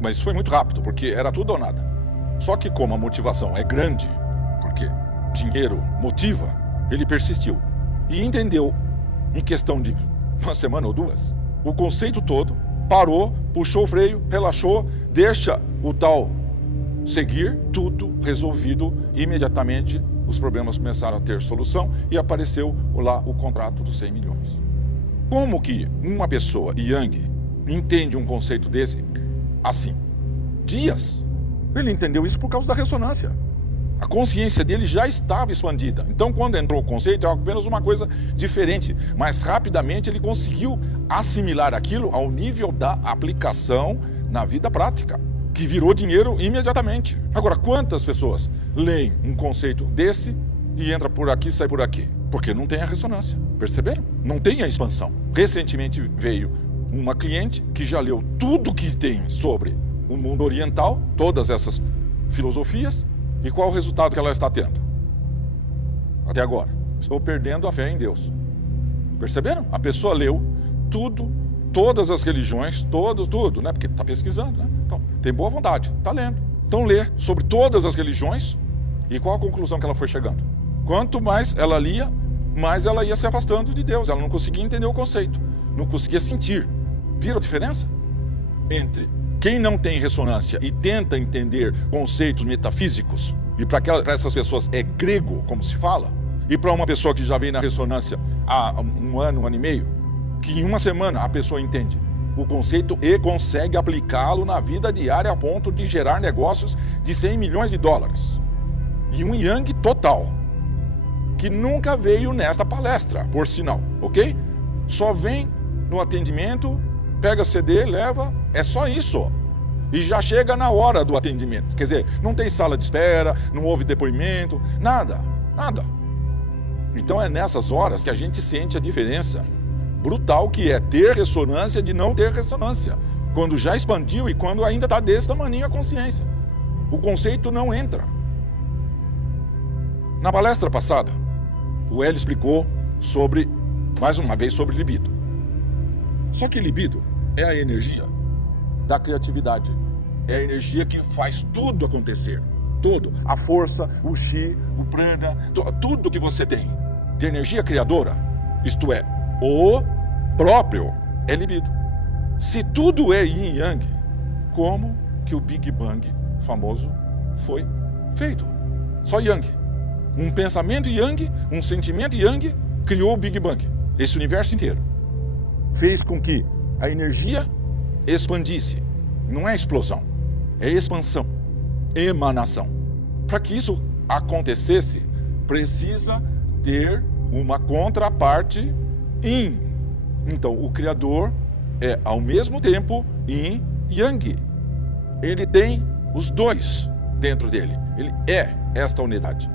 mas isso foi muito rápido, porque era tudo ou nada. Só que como a motivação é grande, porque dinheiro motiva, ele persistiu. E entendeu, em questão de uma semana ou duas, o conceito todo, parou, puxou o freio, relaxou, deixa o tal seguir, tudo resolvido imediatamente. Os problemas começaram a ter solução e apareceu lá o contrato dos 100 milhões. Como que uma pessoa, Yang, entende um conceito desse assim? Dias. Ele entendeu isso por causa da ressonância. A consciência dele já estava expandida. Então, quando entrou o conceito, é apenas uma coisa diferente. Mas rapidamente ele conseguiu assimilar aquilo ao nível da aplicação na vida prática, que virou dinheiro imediatamente. Agora, quantas pessoas leem um conceito desse e entra por aqui, sai por aqui? Porque não tem a ressonância. Perceberam? Não tem a expansão. Recentemente veio uma cliente que já leu tudo que tem sobre o mundo oriental, todas essas filosofias, E qual o resultado que ela está tendo? Até agora, estou perdendo a fé em Deus. Perceberam? A pessoa leu tudo, todas as religiões, tudo, né? Porque está pesquisando, né? Então, tem boa vontade, está lendo. Então, lê sobre todas as religiões e qual a conclusão que ela foi chegando? Quanto mais ela lia, mais ela ia se afastando de Deus. Ela não conseguia entender o conceito, não conseguia sentir. Viram a diferença? Entre quem não tem ressonância e tenta entender conceitos metafísicos, e para essas pessoas é grego, como se fala, e para uma pessoa que já vem na ressonância há um ano e meio, que em uma semana a pessoa entende o conceito e consegue aplicá-lo na vida diária a ponto de gerar negócios de 100 milhões de dólares. E um yang total, que nunca veio nesta palestra, por sinal, ok? Só vem no atendimento, pega CD, leva, é só isso. E já chega na hora do atendimento. Quer dizer, não tem sala de espera, não houve depoimento, nada. Então é nessas horas que a gente sente a diferença brutal que é ter ressonância de não ter ressonância. Quando já expandiu e quando ainda está desse tamanho a consciência. O conceito não entra. Na palestra passada, o Hélio explicou mais uma vez, sobre libido. Só que libido é a energia da criatividade. É a energia que faz tudo acontecer. Tudo. A força, o chi, o prana, tudo que você tem de energia criadora, isto é, o próprio, é libido. Se tudo é yin e yang, como que o Big Bang famoso foi feito? Só yang. Um pensamento yang, um sentimento yang criou o Big Bang. Esse universo inteiro. Fez com que a energia expandisse. Não é explosão, é expansão, emanação. Para que isso acontecesse, precisa ter uma contraparte yin. Então, o Criador é, ao mesmo tempo, yin e yang. Ele tem os dois dentro dele. Ele é esta unidade.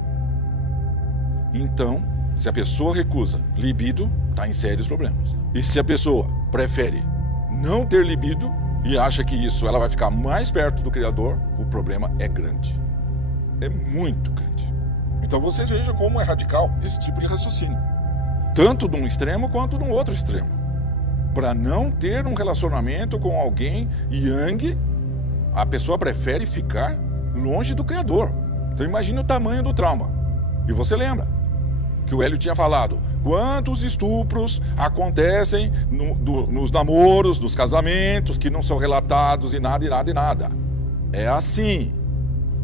Então, se a pessoa recusa libido, está em sérios problemas. E se a pessoa prefere não ter libido e acha que isso ela vai ficar mais perto do Criador, o problema é grande. É muito grande. Então vocês vejam como é radical esse tipo de raciocínio. Tanto de um extremo quanto de um outro extremo. Para não ter um relacionamento com alguém yang, a pessoa prefere ficar longe do Criador. Então imagine o tamanho do trauma. E você lembra que o Hélio tinha falado quantos estupros acontecem nos namoros, nos casamentos, que não são relatados e nada. É assim.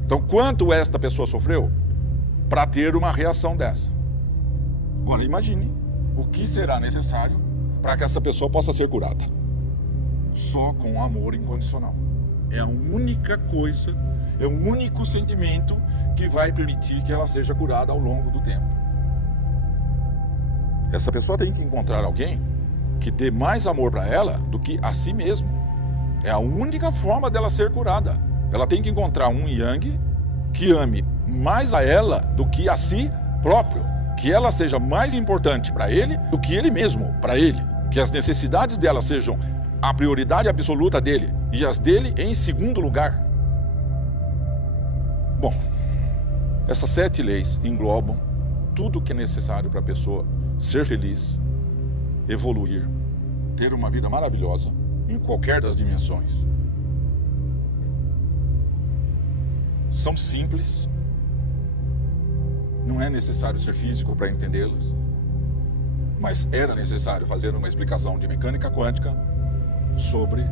Então, quanto esta pessoa sofreu para ter uma reação dessa? Agora, imagine o que será necessário para que essa pessoa possa ser curada. Só com amor incondicional. É a única coisa, é o único sentimento que vai permitir que ela seja curada ao longo do tempo. Essa pessoa tem que encontrar alguém que dê mais amor para ela do que a si mesmo. É a única forma dela ser curada. Ela tem que encontrar um yang que ame mais a ela do que a si próprio. Que ela seja mais importante para ele do que ele mesmo, para ele. Que as necessidades dela sejam a prioridade absoluta dele e as dele em segundo lugar. Bom, essas 7 leis englobam tudo o que é necessário para a pessoa ser feliz, evoluir, ter uma vida maravilhosa em qualquer das dimensões. São simples, não é necessário ser físico para entendê-las, mas era necessário fazer uma explicação de mecânica quântica sobre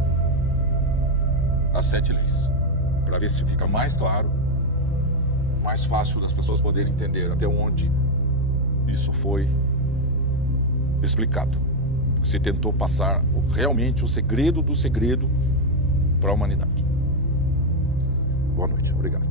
as 7 leis, para ver se fica mais claro, mais fácil das pessoas poderem entender até onde isso foi explicado. Se tentou passar realmente o segredo do segredo para a humanidade. Boa noite, obrigado.